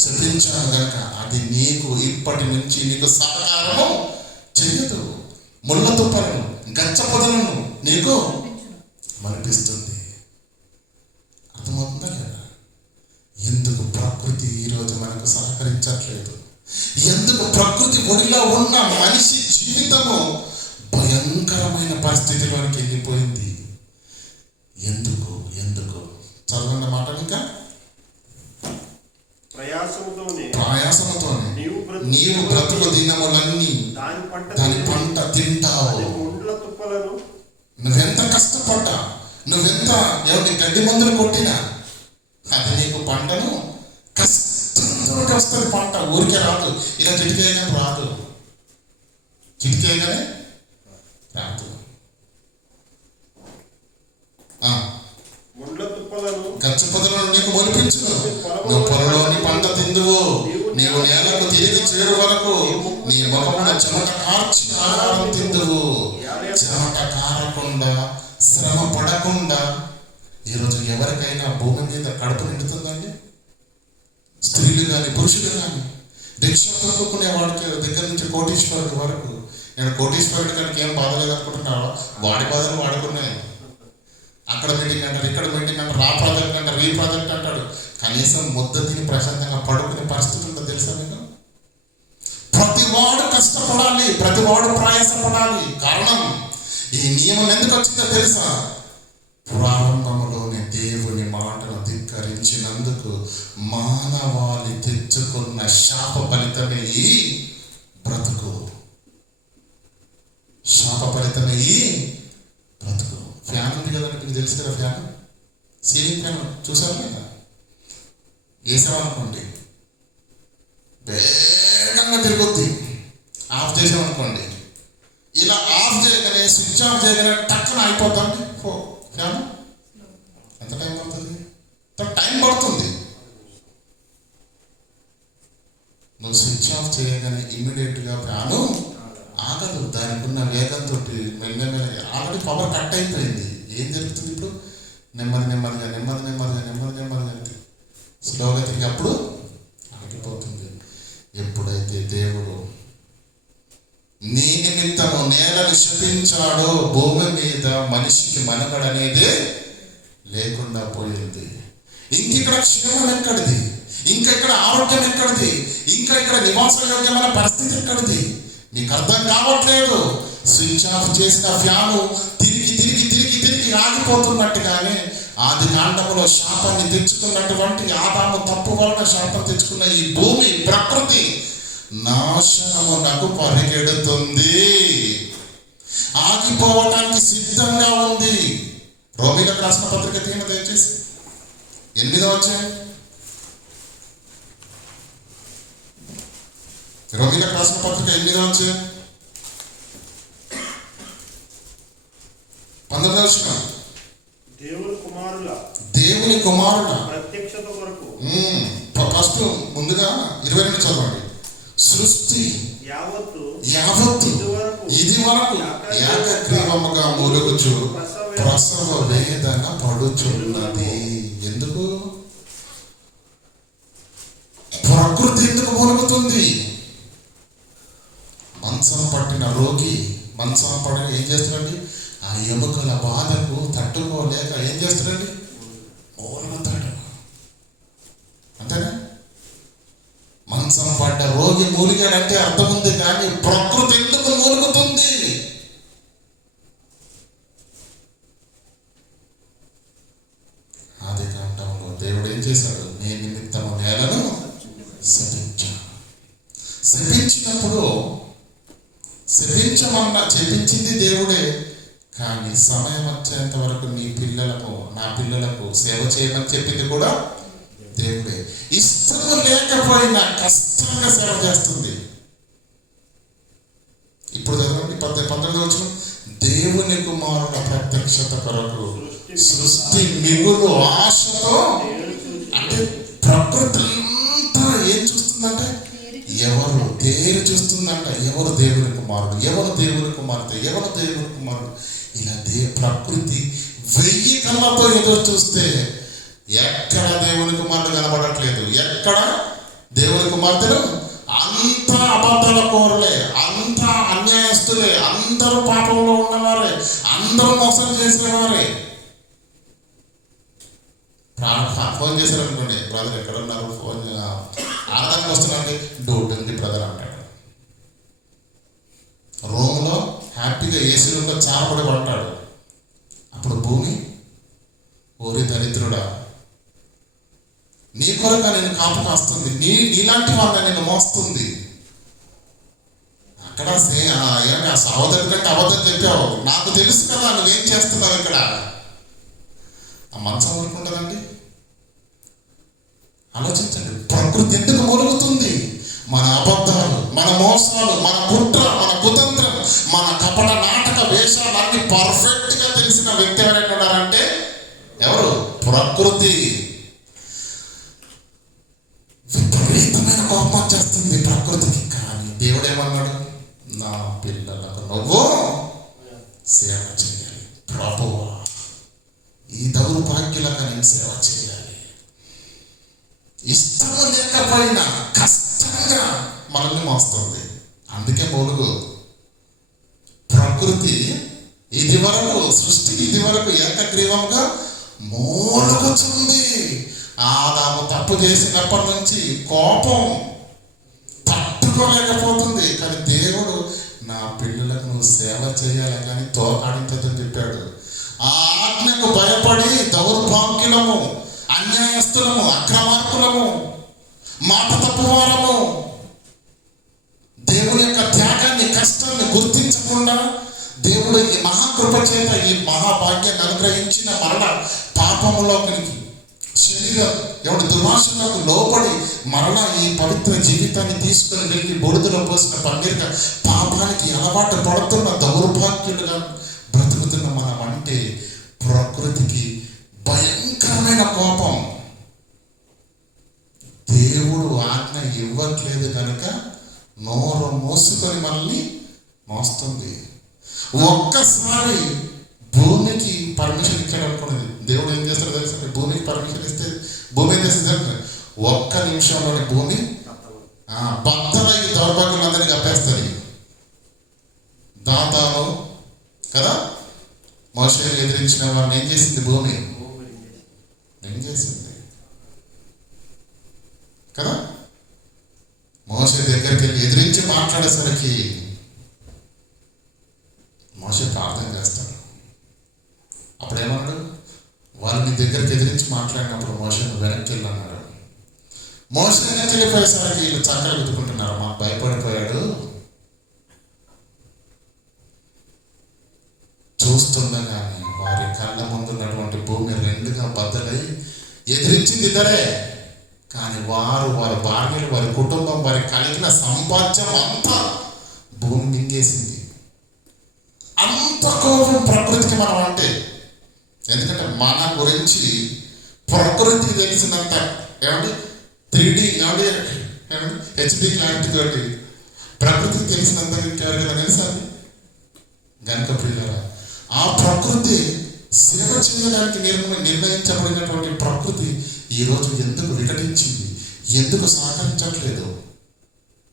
శపించాను కనుక అది నీకు ఇప్పటి నుంచి నీకు సహకారము చెయ్యదు. ముళ్ళ తుప్పలను, గచ్చ పొదలను నీకు మనిపిస్తుంది. అర్థమవుతుందా లేదా? ఎందుకు ప్రకృతి ఈరోజు మనకు సహకరించట్లేదు? ఎందుకు ప్రకృతి ఒడిలో ఉన్న మనిషి జీవితము భయంకరమైన పరిస్థితిలోనికి వెళ్ళిపోయింది? ఎందుకు? చదవండి మాట. ఇంకా ప్రయాసముతోనే నీవు బ్రతుకు దినములన్నీ దాని పంట తింటావు. నువ్వెంత కష్టపడ్డా, నువ్వెంత గడ్డి మందులు కొట్టినా అది నీకు పంటను కష్టంతో వస్తుంది. పంట ఊరికే రాదు. ఇలా చిటికేయగానే రాదు. గచ్చ పొదలను నీకు మొలిపించును. నువ్వు పొలంలోని పంట తిందువు. నీవు నేలకు తిరిగి చేరు వరకు నీ ముఖమున చెమట కార్చి ఆహారం తిందువు. చెమట కారకుండా, శ్రమ పడకుండా. ఈరోజు ఎవరికైనా భూమి మీద కడుపు నిండుతుందండి? స్త్రీలు కానీ పురుషులు కానీ. రిక్షా తొక్కుకునే వాడికి దగ్గర నుంచి కోటీశ్వరుడు వరకు. నేను కోటీశ్వరుడు కనుక ఏం బాధ లేదనుకుంటున్నావా? వాడి బాధలు వాడుకున్నాయి. అక్కడ మీటింగ్ అంటారు, ఇక్కడ మీటింగ్ అంటారు, ఆ ప్రాజెక్ట్ అంటారు, ఈ ప్రాజెక్ట్ అంటాడు. కనీసం ముద్ద తిని ప్రశాంతంగా పడుకునే పరిస్థితి ఉందో తెలుసా మీకు? ప్రతివాడు కష్టపడాలి, ప్రతివాడు ప్రయాసపడాలి. కారణం ఈ నియమం ఎందుకు వచ్చిందో తెలుసా? ప్రారంభంలోనే దేవుని మాటను ధిక్కరించినందుకు మానవాళి తెచ్చుకున్న శాప ఫలితమే ఈ బ్రతుకు. శాప ఫలితమే ఈ బ్రతుకు. ఫ్యాన్ ఉంది కదండి, మీకు తెలుసు కదా ఫ్యాన్, సీలింగ్ ఫ్యాన్ చూసారు కదా? వేసామనుకోండి వేగంగా తిరుగుద్ది. ఆఫ్ చేసామనుకోండి, ఇలా ఆఫ్ చేయగానే స్విచ్ ఆఫ్ చేయగానే టక్కన అయిపోతుంది ఫ్యాన్. ఎంత టైం పడుతుంది? టైం పడుతుంది. నువ్వు స్విచ్ ఆఫ్ చేయగానే ఇమ్మీడియట్గా ఫ్యాను ఆగదు. దానికి ఉన్న వేగంతో మెల్లమెల్లగా ఆల్రెడీ పవర్ కట్ అయిపోయింది. ఏం జరుగుతుంది ఇప్పుడు? నెమ్మదిగా స్లోగా తిరిగి అప్పుడు ఆగిపోతుంది. ఎప్పుడైతే దేవుడు నీ నిమిత్తము నేలను శపించాడో భూమి మీద మనిషికి మనుగడ అనేది లేకుండా పోయింది. ఇంకిక్కడ క్షేమం ఎక్కడిది? ఇంకా ఇక్కడ ఆరోగ్యం ఎక్కడిది? ఇంకా ఇక్కడ నివాసయోగ్యమైన పరిస్థితి ఎక్కడిది? నీకు అర్థం కావట్లేదు. స్విచ్ ఆఫ్ చేసిన ఫ్యాను తిరిగి తిరిగి తిరిగి తిరిగి ఆగిపోతున్నట్టుగానే ఆది కాండములో శాపాన్ని తెచ్చుకున్నటువంటి ఆదాము తప్పు వలన శాపం తెచ్చుకున్న ఈ భూమి ప్రకృతి నాశనమునకు పరిగెడుతుంది, ఆగిపోవటానికి సిద్ధంగా ఉంది. రోమీలకు రాసిన పత్రిక తీయండి దయచేసి, 8వ అధ్యాయం. రోమీలకు రాసిన పత్రిక 8వ అధ్యాయం 19వ వచనం. దేవుని కుమారుల ప్రత్యక్షత కొరకు. ఫస్ట్ ముందుగా 22 చదవండి. సృష్టి యావత్తు ఇది వరకు ఏకగ్రీవముగా మూలుగుచు ప్రసవ వేదన పడుచున్నది. ఎందుకు? ప్రకృతి ఎందుకు మూలుగుతుంది? మంచం పట్టిన రోగి మంచం పడిన ఏం చేస్తున్నాడండి? ఆ ఎముకల బాధకు తట్టుకోలేక ఏం చేస్తున్నాడండి? మూలుగుతాడు. అంతేనా? మంచం పడ్డ రోగి మూలిగాడంటే అర్థం ఉంది, కానీ ప్రకృతి ఎందుకు మూలుగుతుంది? ఆది కాండంలో దేవుడు ఏం చేశాడు? నీ నిమిత్తము నేలను శపించాను. శపించినప్పుడు చెప్పించింది దేవుడే, కానీ సమయం వచ్చేంత వరకు నీ పిల్లలకు నా పిల్లలకు సేవ చేయమని చెప్పింది కూడా దేవుడే. ఇష్టం లేకపోయినా కష్టంగా సేవ చేస్తుంది. ఇప్పుడు చదవండి 19వ వచనం. దేవుని కుమారుల ప్రత్యక్షత కొరకు సృష్టి మిగులు ఆశతో, అంటే ప్రకృతి అంతా ఏం చూస్తుందంటే ఎవరు తేరు చూస్తుందంట. ఎవరు దేవుని కుమారుడు, ఎవరు దేవుని కుమార్తె, ఎవరు దేవుని కుమారుడు, ఇలా ప్రకృతి 1000 కళ్ళతో ఎదురు చూస్తే ఎక్కడ దేవుని కుమారుడు కనబడట్లేదు. ఎక్కడ దేవుని కుమార్తెలు? అంతా అబద్ధాల కోరలే, అంతా అన్యాయస్తులే, అందరూ పాపంలో ఉన్నవారే, అందరూ మోసం చేసేవారే. ఫోన్ చేశారనుకోండి, బ్రదర్ ఎక్కడ ఉన్నారు, ఫోన్ ఆడదానికి వస్తున్నారండి, డౌట్ ఉంది బ్రదర్ అంటాడు. రూమ్లో హ్యాపీగా ఏసీ రూమ్లో చారపడి పడతాడు. అప్పుడు భూమి, ఓరి దరిద్రుడా, నీ కొరకు నేను కాపు కాస్తుంది, నీలాంటి వాళ్ళ నేను మోస్తుంది. అక్కడ ఏమంటే ఆ సహోదరుడి కంటే అబద్ధం చెప్పావు, నాకు తెలుసు కదా నువ్వేం చేస్తున్నావు ఇక్కడ. ఆ మంచం వరకు ఉండదండి. ఆలోచించండి, ప్రకృతి ఎందుకు మూలుగుతుంది? మన అబద్ధాలు, మన మోసాలు, మన కుట్ర, మన కుతంత్రం, మన కపట నాటక వేషాలు అన్ని పర్ఫెక్ట్ గా తెలిసిన వ్యక్తి ఎవరైనా ఉన్నారంటే ఎవరు? ప్రకృతి. విపరీతమైన కోపం చేస్తుంది ప్రకృతికి. కానీ దేవుడు ఏమన్నాడు? నా పిల్లలకు నువ్వు సేవ చేయాలి. ప్రభువా, ఈ దౌర్భాగ్యులకు నేను సేవ చేయాలి. ఇష్టం లేకపోయినా కష్టంగా మనల్ని మోస్తుంది. అందుకే మూలుగు. ప్రకృతి ఇది వరకు, సృష్టి ఇది వరకు ఏకగ్రీవంగా మూలుగుతుంది. ఆదాము తప్పు చేసినప్పటి నుంచి కోపం తట్టుకోలేకపోతుంది. కానీ దేవుడు నా పిల్లలకు నువ్వు సేవ చేయాలి కానీ తోకాడించదని చెప్పాడు. ఆ ఆజ్ఞకు భయపడి దౌర్భాగ్యులము, అన్యాయస్తులము, అక్రమార్కులము, మాట తప్పువారము, దేవుని యొక్క త్యాగాన్ని, కష్టాన్ని గుర్తించకుండా దేవుడు ఈ మహాకృప చేత ఈ మహాభాగ్యాన్ని అనుగ్రహించిన మరణ పాపములోకి శరీరం ఎవరి దుర్వాసనకు లోపడి మరలా ఈ పవిత్ర జీవితాన్ని తీసుకుని వెళ్ళి బొడుదలో పోసిన పన్నీరుగా పాపానికి అలవాటు పడుతున్న దౌర్భాగ్యులుగా బ్రతుకుతున్న మనం అంటే ప్రకృతికి భయంకరమైన కోపం. దేవుడు ఆజ్ఞ ఇవ్వట్లేదు కనుక నోరు మోసుకొని మనల్ని మోస్తుంది. ఒక్కసారి భూమికి పర్మిషన్ ఇచ్చాడు అనుకున్నది, దేవుడు ఏం చేస్తాడో తెలుసా? భూమికి పర్మిషన్ ఇస్తే భూమి ఏం చేస్తుంది? ఒక్క నిమిషంలోని భూమి బద్దలకి దౌర్భాగ్యులందరినీ కప్పేస్తుంది. దాతాను కదా మోషేను ఎదిరించిన వారిని ఏం చేసింది? భూమి ఏం చేసింది? కదా. మోషే దగ్గరికి వెళ్ళి ఎదిరించి మాట్లాడేసరికి మోషే ప్రార్థన చేస్తాడు. అప్పుడు ఏమన్నాడు? వాళ్ళని దగ్గరికి ఎదిరించి మాట్లాడినప్పుడు మోషేను వెనక్కి వెళ్ళి అన్నాడు. మోషే వెనక్కి వెళ్ళిపోయేసరికి వీళ్ళు చక్కలు వెతుకుంటున్నారు. మాకు భయపడిపోయాడు. చూస్తుండగానే వారి కళ్ళ ముందున్నటువంటి భూమి రెండుగా బద్దలై ఎదిరించింది ఇద్దరే. కానీ వారు, వారి భార్యలు, వారి కుటుంబం, వారి కలిగిన సంపాద్యం అంతా భూమి మింగేసింది. అంత కోపం ప్రకృతికి మనం అంటే. ఎందుకంటే మన గురించి ప్రకృతికి తెలిసినంత ఏమంటే 3D ఏమంటే HD క్లారిటీ తోటి ప్రకృతికి తెలిసినంత ఎవరికైనా తెలుసా? గనుక ప్రియులారా, ఆ ప్రకృతి సేవ చేయడానికి నిర్ణయించబడినటువంటి ప్రకృతి ఈరోజు ఎందుకు వికటించింది? ఎందుకు సహకరించట్లేదు?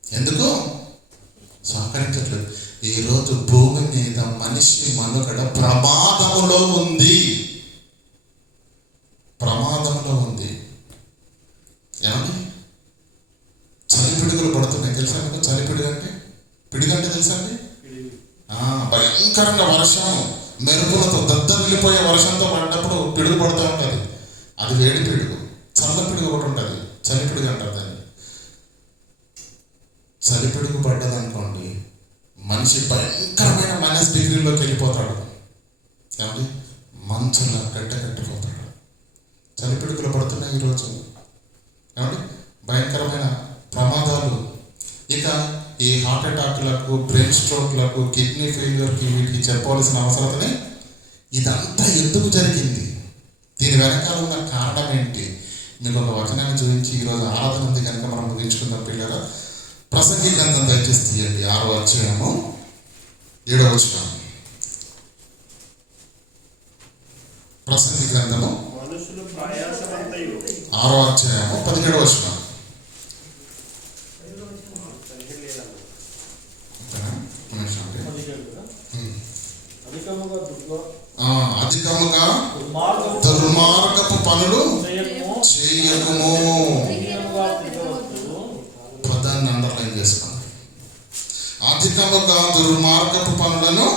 ఎందుకు సహకరించట్లేదు? ఈరోజు భూమి మీద మనిషి మనుగడ ప్రమాదములో ఉంది. ప్రమాదంలో ఉంది. ఏమండి? చలి పిడుగులు పడుతున్నాయి. తెలుసా మీకు చలి పిడుగు అంటే? పిడుగంటే తెలుసా అండి? భయంకరంగా వర్షం మెరుపులతో దద్దరిల్లిపోయే వర్షంతో పడ్డప్పుడు పిడుగు పడుతూ ఉంటుంది. అది వేడి పిడుగు. చల్ల పిడుగు ఒకటి ఉంటుంది, చలి పిడుగు అంటారు దాన్ని. చలి పిడుగు పడ్డదనుకోండి, మనిషి భయంకరమైన -డిగ్రీలోకి వెళ్ళిపోతాడు. ఏమండి? మంచులా గడ్డ కట్టిపోతాడు. చలి పిడుగులు పడుతున్నాయి ఈరోజు. ఏమండి? భయంకరమైన ప్రమాదాలు. ఇక ఈ హార్ట్ అటాక్లకు, బ్రెయిన్ స్ట్రోక్లకు, కిడ్నీ ఫెయిల్యూర్కి, వీటికి చెప్పవలసిన అవసరతనే. ఇదంతా ఎందుకు జరిగింది? దీని వెనకాల ఉన్న కారణం ఏంటి? మీకు ఒక వచనాన్ని చూపించి ఈరోజు ఆరాధన ఉంది కనుక మనం ముగించుకుందాం పిల్లల. ప్రసంగి గ్రంథం దయచేసి తీయండి, 6వ అధ్యాయము 7వ వచనం. ప్రసంగి గ్రంథము 6వ అధ్యాయము 17వ వచనం. అధికముగా దుర్మార్గపు పనులు చేయకుము. పదాన్ని అండర్లైన్ చేసుకోండి. అధికముగా దుర్మార్గపు పనులను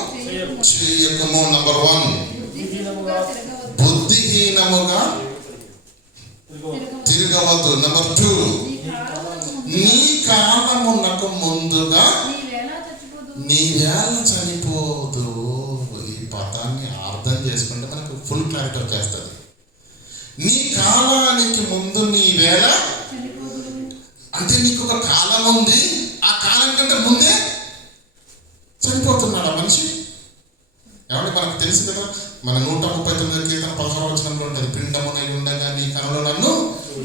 చేయకుము. నంబర్ 1, బుద్ధిహీనముగా తిరగవద్దు. నంబర్ 2, నీ కాలమునకు ముందుగా నీ వేళ చనిపోదు. ఈ పదాన్ని అర్థం చేసుకుంటే మనకు ఫుల్ క్లారిటీ వచ్చేస్తుంది. నీ కాలానికి ముందు నీ వేళ అంటే నీకు ఒక కాలం ఉంది, ఆ కాలం కంటే ముందే చనిపోతున్నాడు ఆ మనిషి. ఏమంటే మనకు తెలుసు కదా, మన 139 కీర్తన 16వ వచనంలో ఉంటుంది, పిండమునై ఉండగా నీ కనులు నన్ను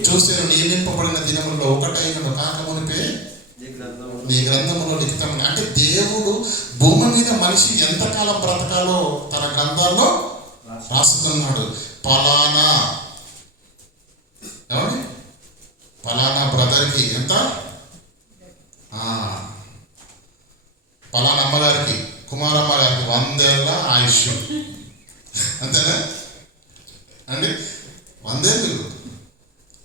చూసేను, నియమింపబడిన దినములో ఒకటైనను కాకమునిపే నీ గ్రంథములో లిఖితం. అంటే దేవుడు భూమి మీద మనిషి ఎంతకాలం బ్రతకాలో తన గ్రంథాల్లో రాసుకున్నాడు. పలానా ఏమండి, పలానా బ్రదర్కి ఎంత, పలానా అమ్మగారికి, కుమారమ్మ గారికి 100 ఏళ్ళ ఆయుష్. అంతేనా అండి? 100 ఏళ్ళు.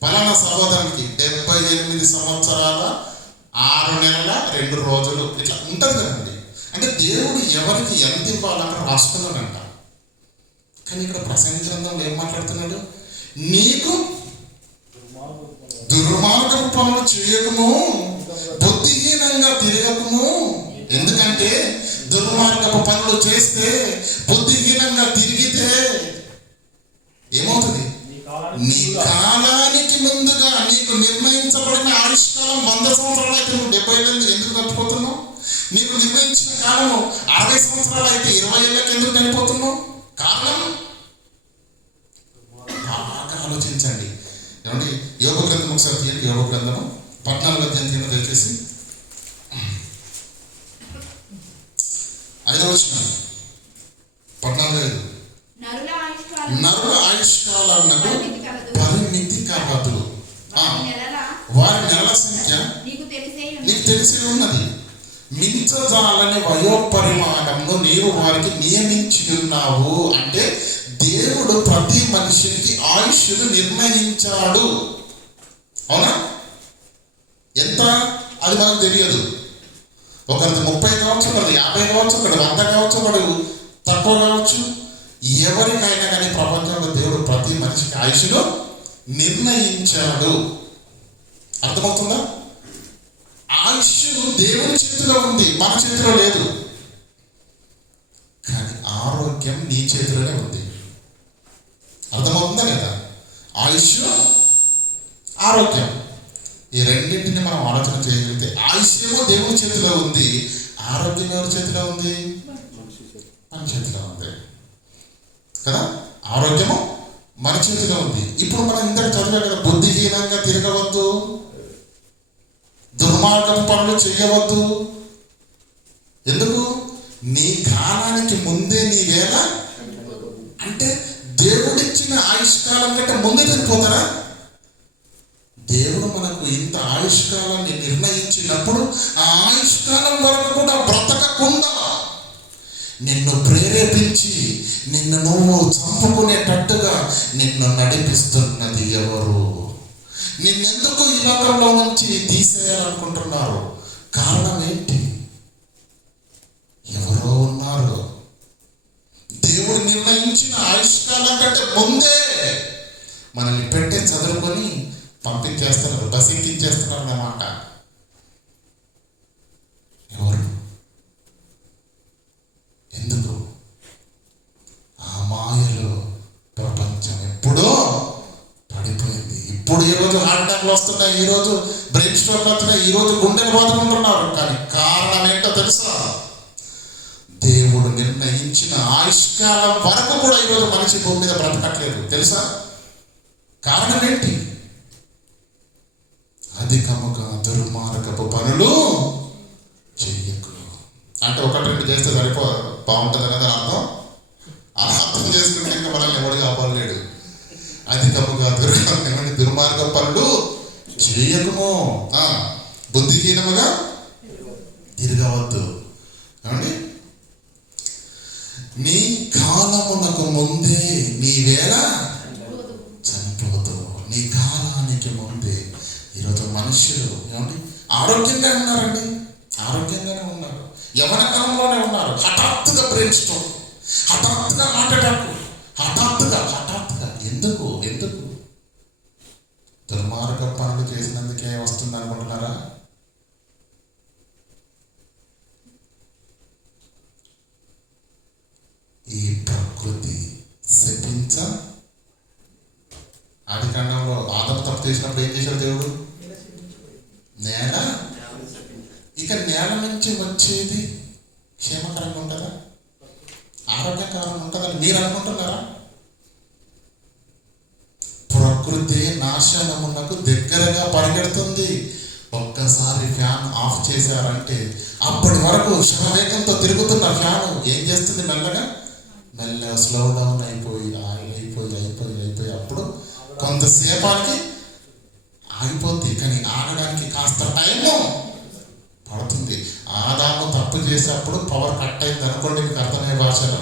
పలానా సహోదరునికి 78 సంవత్సరాల 6 నెలల 2 రోజులు ఇట్లా ఉంటుంది కదండి. అంటే దేవుడు ఎవరికి ఎంత ఇవ్వాలంటే రాసుకున్నాడంట. కానీ ఇక్కడ ప్రసంగి గ్రంథంలో ఏం మాట్లాడుతున్నాడు? నీకు దుర్మార్గపు పనులు చేయకము, బుద్ధిహీనంగా తిరగకము. ఎందుకంటే దుర్మార్గపు పనులు చేస్తే, బుద్ధిహీనంగా తిరిగితే ఏమవుతుంది? నీ కాలానికి ముందుగా నీకు నిర్ణయించబడిన ఆయుష్కాలం 100 సంవత్సరాలు అయితే నువ్వు 70 ఏళ్ళకి ఎందుకు చనిపోతున్నావు? నీకు నిర్ణయించిన కాలము 60 సంవత్సరాలు అయితే 20 ఏళ్ళకి ఎందుకు చనిపోతున్నావు? కారణం బాగా ఆలోచించండి. ఏమంటే యోగ గ్రంథం ఒకసారి తీయండి. యోగ గ్రంథము 14వ అధ్యాయం తీయండి దయచేసి. 5వ వచనం 14:5. నరుల ఆయుష్కాలమునకు పరిమితి కలదు. వారి నెలల సంఖ్య నీకు తెలిసే ఉన్నది. మించజాలని వయోపరిమాణంను నీవు వారికి నియమించి ఉన్నావు. అంటే దేవుడు ప్రతి మనిషికి ఆయుష్ను నిర్ణయించాడు. అవునా? మనకు తెలియదు. ఒకరిది 30 కావచ్చు, ఒకరిది 50 కావచ్చు, ఒకటి 100 కావచ్చు, ఒకటి తక్కువ కావచ్చు. ఎవరికైనా కానీ ప్రపంచంలో దేవుడు ప్రతి మనిషికి ఆయుష్ను నిర్ణయించాడు. అర్థమవుతుందా? ఆయుష్ దేవుని చేతిలో ఉంది, మన చేతిలో లేదు. కానీ ఆరోగ్యం నీ చేతిలోనే ఉంది. అర్థమవుతుందా లేదా? ఆయుష్, ఆరోగ్యం, ఈ రెండింటిని మనం ఆలోచన చేయగలిగితే ఆయుష్ ఏమో దేవుని చేతిలో ఉంది, ఆరోగ్యం ఎవరి చేతిలో ఉంది? మన చేతిలో ఉంది కదా. ఆరోగ్యము మన చేతిలో ఉంది. ఇప్పుడు మనం ఇందాక చదివా కదా, బుద్ధిహీనంగా తిరగవద్దు, దుర్మార్గం పనులు చేయవద్దు. ఎందుకు? నీ కాలానికి ముందే నీ వేళ. అంటే దేవుడిచ్చిన ఆయుష్కాలం కంటే ముందే చనిపోతారా? దేవుడు మనకు ఇంత ఆయుష్కాలాన్ని నిర్ణయించినప్పుడు ఆ ఆయుష్కాలం వరకు కూడా బ్రతకకుండా నిన్ను ప్రేరేపించి నిన్ను నువ్వు చంపుకునేటట్టుగా నిన్ను నడిపిస్తున్నది ఎవరు? నిన్నెందుకు ఈ లోకంలో నుంచి తీసేయాలనుకుంటున్నారు? కారణం ఏంటి? ఎవరో ఉన్నారు. దేవుడు నిర్ణయించిన ఆయుష్కాలం కంటే ముందే మనల్ని పెట్టే చదువుకొని పంపించేస్తున్నారు, బస్ ఎక్కించేస్తున్నారు అన్నమాట. ఎవరు? ఎందుకు? ఆ మాయలో ప్రపంచం ఎప్పుడో పడిపోయింది. ఇప్పుడు ఈరోజు హార్ట్ అటాక్లు వస్తున్నాయి, ఈరోజు బ్రెయిన్ స్ట్రోక్ వస్తున్నాయి, ఈరోజు గుండెలు బాదుకుంటున్నారు. కానీ కారణం ఏంటో తెలుసా? దేవుడు నిర్ణయించిన ఆయుష్కాలం వరకు కూడా ఈరోజు మనిషి భూమి మీద బ్రతకట్లేదు. తెలుసా కారణం ఏంటి? అధికముగా దుర్మార్గపు పనులు చెయ్యకు. అంటే 1-2 చేస్తే బాగుంటుంది అనేది అర్థం. అర్థం చేసుకుంటే ఇంకా మనల్ని ఎవడు కాపాడలేడు. అధికముగా దుర్మార్గ పనులు చేయకము, బుద్ధిహీనముగా తిరగవద్దు. ఏమండి? నీ కాలమునకు ముందే నీ వేళ చనిపోదు. నీ కాలానికి ముందే. ఈరోజు మనుషులు ఏమండి ఆరోగ్యంగా ఉన్నారండి, ఆరోగ్యంగానే ఉన్నారు, యవన కాలంలోనే ఉన్నారు. హఠాత్తుగా బ్రెయిన్ స్ట్రోక్, హఠాత్తుగా హార్ట్ అటాక్, హఠాత్తుగా. ఎందుకు? దుర్మార్గ పనులు చేసినందుకే వస్తుంది అనుకుంటున్నారా? ఈ ప్రకృతి శపించ. ఆది కాండంలో ఆదము తప్పు చేసినప్పుడు ఏం చేశాడు దేవుడు? నేల. ఇక నేల నుంచి వచ్చేది క్షేమకరంగా ఉంటుందా, ఆరోగ్యకరంగా ఉంటుందని మీరు అనుకుంటున్నారా? ప్రకృతి నాశనమునకు దగ్గరగా పరిగెడుతుంది. ఒక్కసారి ఫ్యాన్ ఆఫ్ చేశారంటే అప్పటి వరకు శరవేగంతో తిరుగుతున్న ఫ్యాన్ ఏం చేస్తుంది? మెల్లగా స్లో డౌన్ అయిపోయి అప్పుడు కొంతసేపానికి ఆగిపోద్ది. కానీ ఆగడానికి కాస్త టైము పడుతుంది. ఆదాము తప్పు చేసేటప్పుడు పవర్ కట్ అయింది అనుకోండి, మీకు అర్థమయ్యే భాషలో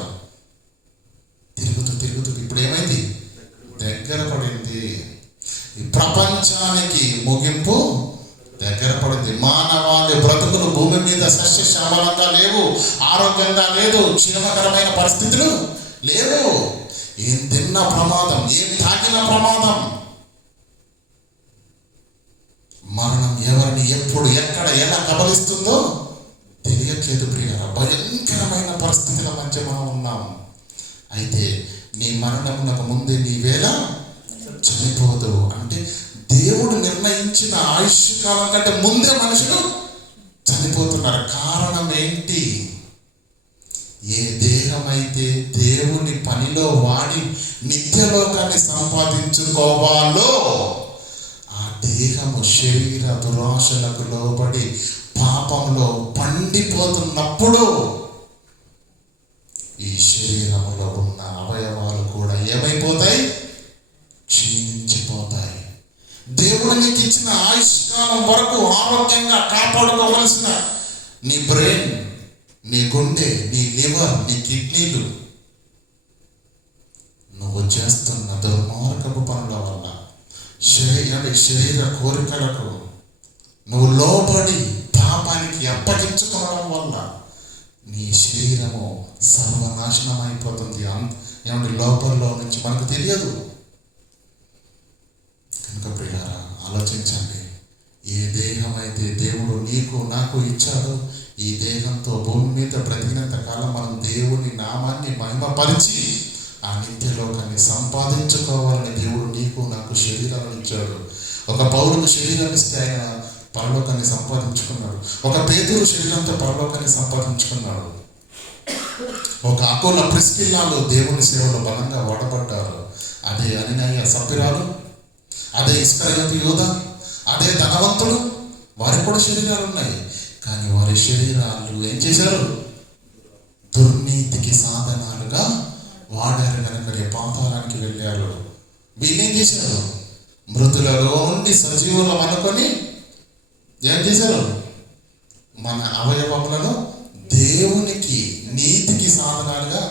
తిరుగుతూ ఇప్పుడు ఏమైంది? దగ్గర పడింది. ఈ ప్రపంచానికి ముగింపు దగ్గర పడింది. మానవాళి బ్రతుకులు భూమి మీద సస్యశ్యామలంగా లేవు, ఆరోగ్యంగా లేదు, క్షేమకరమైన పరిస్థితులు లేవు. ఏం తిన్న ప్రమాదం, ఏం తాగిన ప్రమాదం. మరణం ఎవరిని ఎప్పుడు ఎక్కడ ఎలా కబలిస్తుందో తెలియట్లేదు ప్రియులారా. భయంకరమైన పరిస్థితుల మధ్య మనం ఉన్నాం. అయితే నీ మరణమునకు ముందే నీ వేళ చనిపోదు. అంటే దేవుడు నిర్ణయించిన ఆయుష్ కాలం కంటే ముందే మనుషులు చనిపోతున్నారు. కారణం ఏంటి? ఏ దేహమైతే దేవుని పనిలో వాడి నిత్యలోకాన్ని సంపాదించుకోవాలో ఆ దేహము శరీర దురాశలకు లోబడి పాపంలో పండిపోతున్నప్పుడు ఈ శరీరంలో ఉన్న అవయవాలు కూడా ఏమైపోతాయి? క్షీణించిపోతాయి. దేవుడు నీకు ఇచ్చిన ఆయుష్కాలం వరకు ఆరోగ్యంగా కాపాడుకోవలసిన నీ బ్రెయిన్, నీ గుండె, నీ లివర్, నీ కిడ్నీలు నువ్వు చేస్తున్న దుర్మార్గపు పనుల వల్ల శరీర కోరికలకు నువ్వు లోబడి నీ శరీరము సర్వనాశనం అయిపోతుంది. ఏమంటే లోపల్లో నుంచి మనకు తెలియదు. కనుక ప్రియారా, ఆలోచించండి. ఏ దేహం అయితే దేవుడు నీకు నాకు ఇచ్చాడో, ఈ దేహంతో భూమి మీద బ్రతికినంత కాలం మనం దేవుని నామాన్ని మహిమపరిచి ఆ నిత్యలోకాన్ని సంపాదించుకోవాలని దేవుడు నీకు నాకు శరీరాలను ఇచ్చాడు. ఒక పౌరుడు శరీరాన్ని ఇస్తే ఆయన పరలోకాన్ని సంపాదించుకున్నాడు. ఒక పేతురు శరీరంతో పరలోకాన్ని సంపాదించుకున్నాడు. ఒక అకోల ప్రిస్కిల్లాలు దేవుని సేవలో బలంగా వాడబడ్డారు. అదే అననీయ సప్పిరాలు, అదే ఇస్కరియోతు యూదా, అదే ధనవంతులు, వారికి కూడా శరీరాలు ఉన్నాయి. కానీ వారి శరీరాలు ఏం చేశారు? దుర్నీతికి సాధనాలుగా వాడారు. కనుక పాతాళానికి వెళ్ళారు. వీళ్ళేం చేశారు? మృతులలో నుండి సజీవులం అనుకొని ఏం చేశారు? మన అవయవములను దేవునికి నీతికి సాధనాలుగా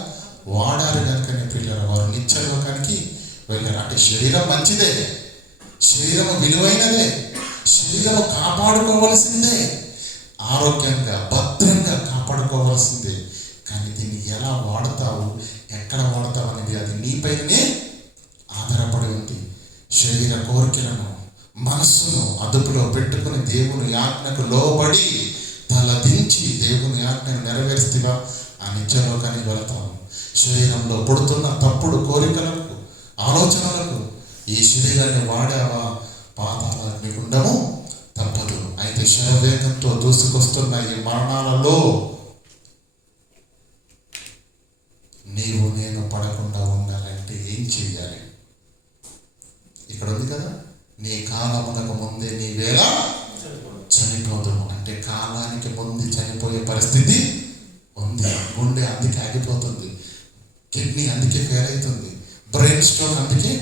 వాడారు. కనుకనే పిల్లలు వారు నిత్యలోకానికి వెళ్ళారు. అంటే శరీరం మంచిదే, శరీరము విలువైనదే, శరీరము కాపాడుకోవలసిందే, ఆరోగ్యంగా భద్రంగా కాపాడుకోవాల్సిందే. కానీ దీన్ని ఎలా వాడతావు, ఎక్కడ వాడతావు అనేది అది నీపైనే ఆధారపడి ఉంది. శరీర కోరికలను, మనస్సును అదుపులో పెట్టుకుని దేవుని ఆజ్ఞకు లోబడి తలదించి దేవుని ఆజ్ఞను నెరవేర్స్తావా, ఆ నిత్యలోకానికి వెళతావు. శరీరంలో పుడుతున్న తప్పుడు కోరికలకు, ఆలోచనలకు ఈ శరీరాన్ని వాడావా, పాతాళానికి ఉండము తప్పదు. అయితే శరవేగంతో దూసుకొస్తున్న ఈ మరణాలలో నీవు నేను పడకుండా ఉండాలంటే ఏం చేయాలి? ఇక్కడ ఉంది కదా, నీ కాలమునకు ముందే నీ వేళ చనిపోదు. అంటే కాలానికి ముందు చనిపోయే పరిస్థితి ఉంది. గుండె అందుకే ఆగిపోతుంది, కిడ్నీ అందుకే ఫెయిల్ అవుతుంది, బ్రెయిన్ స్ట్రోక్ అందుకే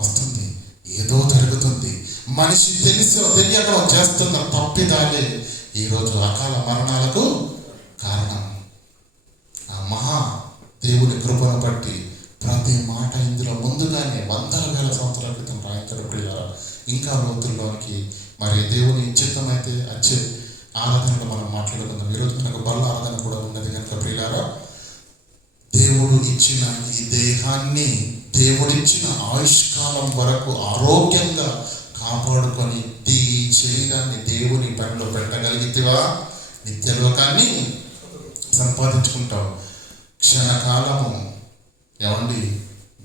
వస్తుంది, ఏదో జరుగుతుంది. మనిషి తెలిసో తెలియక చేస్తున్న తప్పిదాలే ఈరోజు అకాల మరణాలకు కారణం. ఆ మహా దేవుని కృపను బట్టి ప్రతి మాట ఇందులో ముందుగానే వందల వేల సంవత్సరాల క్రితం రాయించడం ప్రియులారా. ఇంకా లోతుల్లోనికి మరి దేవుని చిత్తమైతే వచ్చే ఆరాధనలో మనం మాట్లాడుకుందాం. ఈరోజు మనకు బల్ల ఆరాధన కూడా ఉన్నది కనుక ప్రియులారా, దేవుడు ఇచ్చిన ఈ దేహాన్ని, దేవుడిచ్చిన ఆయుష్కాలం వరకు ఆరోగ్యంగా కాపాడుకొని ఈ శరీరాన్ని దేవుని పనిలో పెట్టగలిగితేవా నిత్యలోకాన్ని సంపాదించుకుంటావు. క్షణకాలము ఏమండి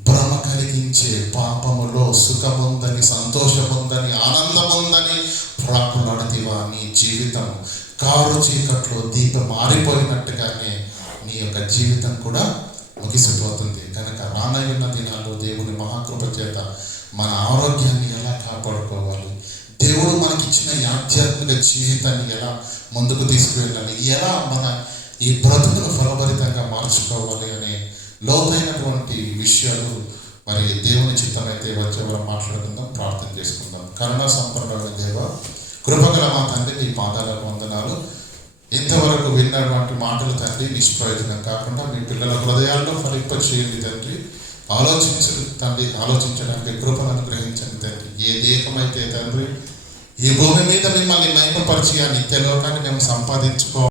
భ్రమ కలిగించే పాపములో సుఖముందని, సంతోషముందని, ఆనందముందని ప్రాకులాడితివా. నీ జీవితం కారు చీకట్లో దీపం మారిపోయినట్టుగానే నీ యొక్క జీవితం కూడా ముగిసిపోతుంది. కనుక రానయ్యున్న దినాల్లో దేవుని మహాకృప చేత మన ఆరోగ్యాన్ని ఎలా కాపాడుకోవాలి, దేవుడు మనకిచ్చిన ఈ ఆధ్యాత్మిక జీవితాన్ని ఎలా ముందుకు తీసుకువెళ్ళాలి, ఎలా మన ఈ బ్రతుకును ఫలభరితంగా మార్చుకోవాలి అనే లోతైనటువంటి విషయాలు మరి దేవుని చిత్తమైతే వచ్చే వారం మాట్లాడుకుందాం. ప్రార్థన చేసుకుందాం. కరుణా సంపన్నుడైన దేవ, కృపగల మా తండ్రి, నీ పాదాలకు వందనాలు. ఇంతవరకు విన్నటువంటి మాటలు తండ్రి నిష్ప్రయోజనం కాకుండా మీ పిల్లల హృదయాల్లో ఫలింప చేయండి తండ్రి. ఆలోచించడానికి కృపను అనుగ్రహించండి తండ్రి. ఏ దేహమైతే తండ్రి ఈ భూమి మీద మిమ్మల్ని మహిమపరిచి ఆ నిత్యలోకాన్ని మేము సంపాదించుకో